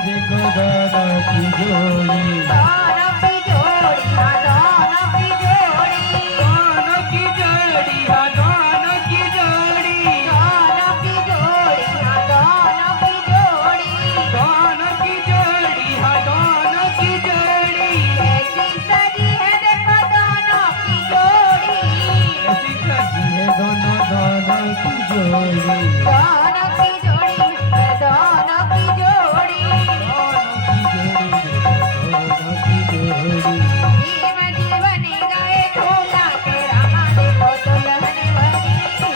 देखो दादा की जोड़ी। दोनों की जोड़ी हाँ दोनों की जोड़ी। दोनों की जोड़ी हाँ दोनों की जोड़ी। दोनों की जोड़ी हाँ दोनों की जोड़ी। दोनों की जोड़ी हाँ दोनों की जोड़ी। कैसी सजी है देखो दोनों की जोड़ी। ऐसी सजी है दोनों की जोड़ी। दोनों की जोड़ी है दोनों की जोड़ी। दोनों की जोड़ी भीम जी बनी गए दूल्हा के रामा देखो दुल्हन बनी है।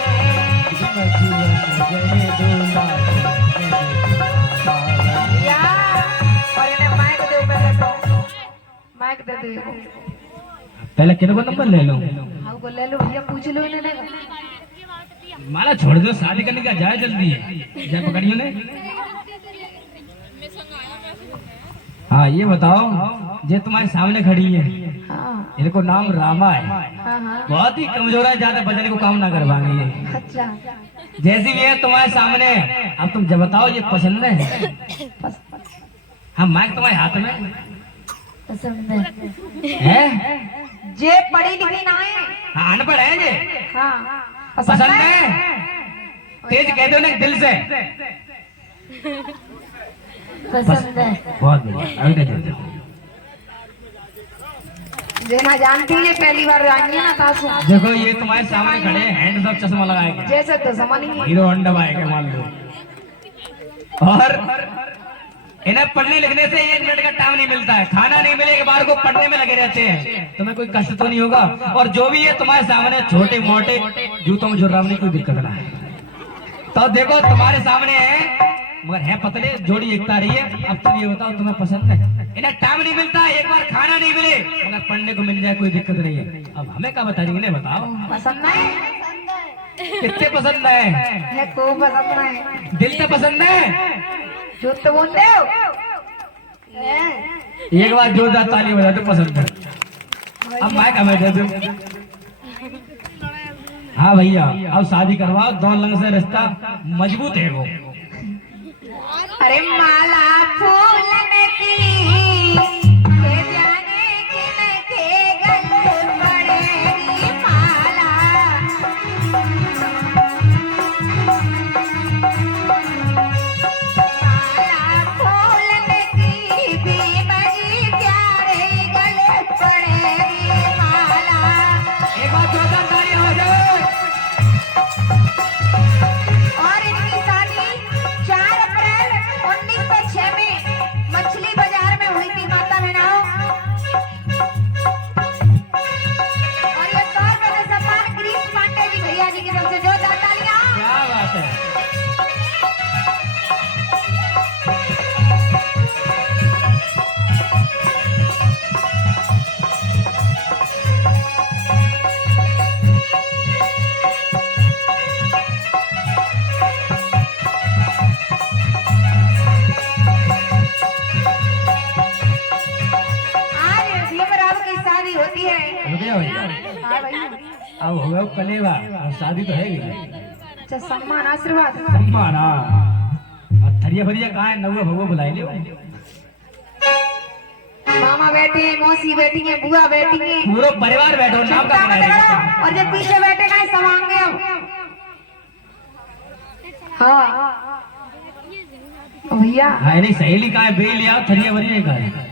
यार और इन्हें माइक दे पहले तो माइक दे दो। पहले कितने को नंबर ले लो। हाँ वो ले लो भैया पूछ लो इन्हें। माला छोड़ दो, शादी करने का जाए जल्दी है। जय पकड़ियो ने। हाँ ये बताओ, ये तुम्हारे सामने खड़ी है, हाँ इनको नाम रामा है। हाँ हाँ बहुत ही कमजोर है, ज्यादा बजने को काम ना करवाएंगे ये। अच्छा जैसी भी है तुम्हारे सामने, अब तुम जब बताओ ये पसंद है। हाँ माइक तुम्हारे हाथ में पसंद है। जे पढ़ी लिखी ना है। हाँ अनपढ़ है ये। हाँ पसंद है। तेज कह दो ना दिल से। पसंद है। बहुत बढ़िया, अभी तक दे दो। जेना जानती है पहली बार आई है ना तासु। देखो ये तुम्हारे सामने खड़े हैं, हैंड सब चश्मा लगाएंगे, जैसे तो समझ नहीं। हीरो होंडा बाइक है मान लो। और इन्हें पढ़ने लिखने से 1 मिनट का टाइम नहीं मिलता है, खाना नहीं मिले के बाद को पढ़ने में लगे रहते हैं। तुम्हें कोई कष्ट तो नहीं होगा। और जो भी है तुम्हारे सामने छोटे मोटे जूतों में जुर्रावनी कोई दिक्कत ना है। तो देखो तुम्हारे सामने है, मगर है पतले, जोड़ी एकता रही है। अब तुम ये बताओ तुम्हें पसंद है। इन्हें टाइम नहीं मिलता है, एक बार खाना नहीं मिले मगर पढ़ने को मिल जाए कोई दिक्कत नहीं है। अब हमें क्या बता रही है, बताओ पसंद है। कितने पसंद है? को पसंद है। दिल से पसंद है। झूठ तो बोलते हो। एक बार जोरदार ताली बजा दो, पसंद है। अब माइक हमें दे दो। हाँ भैया अब शादी करवाओ, 2 लंग से रिश्ता मजबूत है वो। अरे माला फूलन की के जाने किनके गले पड़ेगी माला। माला फूलन की भीम जी प्यारे गले पड़ेगी माला। एक बार जोरदार ताली हो जाए। और इनकी शादी 4 अप्रैल 1906 में मछली बाजार में शादी होती है। हो गया हाँ भैया। अब होगा कलेवा और शादी तो है भी। अच्छा सम्मान आशीर्वाद। माना थरिया भरिया कहाँ है? नौवा भगवा बुलाए ले। मामा बैठे हैं, मौसी बैठी है, बुआ बैठी है, पूरा परिवार बैठो, नाम का और जब पीछे बैठे का समांगे अब। हाँ भैया। हाँ नहीं सहेली कहाँ है? बेल या थरिया भरिया कहाँ है?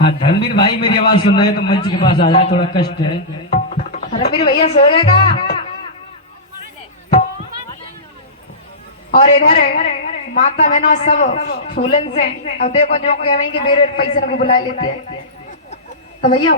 हाँ धर्मवीर भाई मेरी आवाज सुन रहे हैं तो मंच के पास आ जाए, थोड़ा कष्ट है। धर्मवीर भैया सो गएगा। और इधर माता बहनों सब फूलन से अब देखो जो कहेंगे मेरे पैसे को बुला लेते हैं तो भैया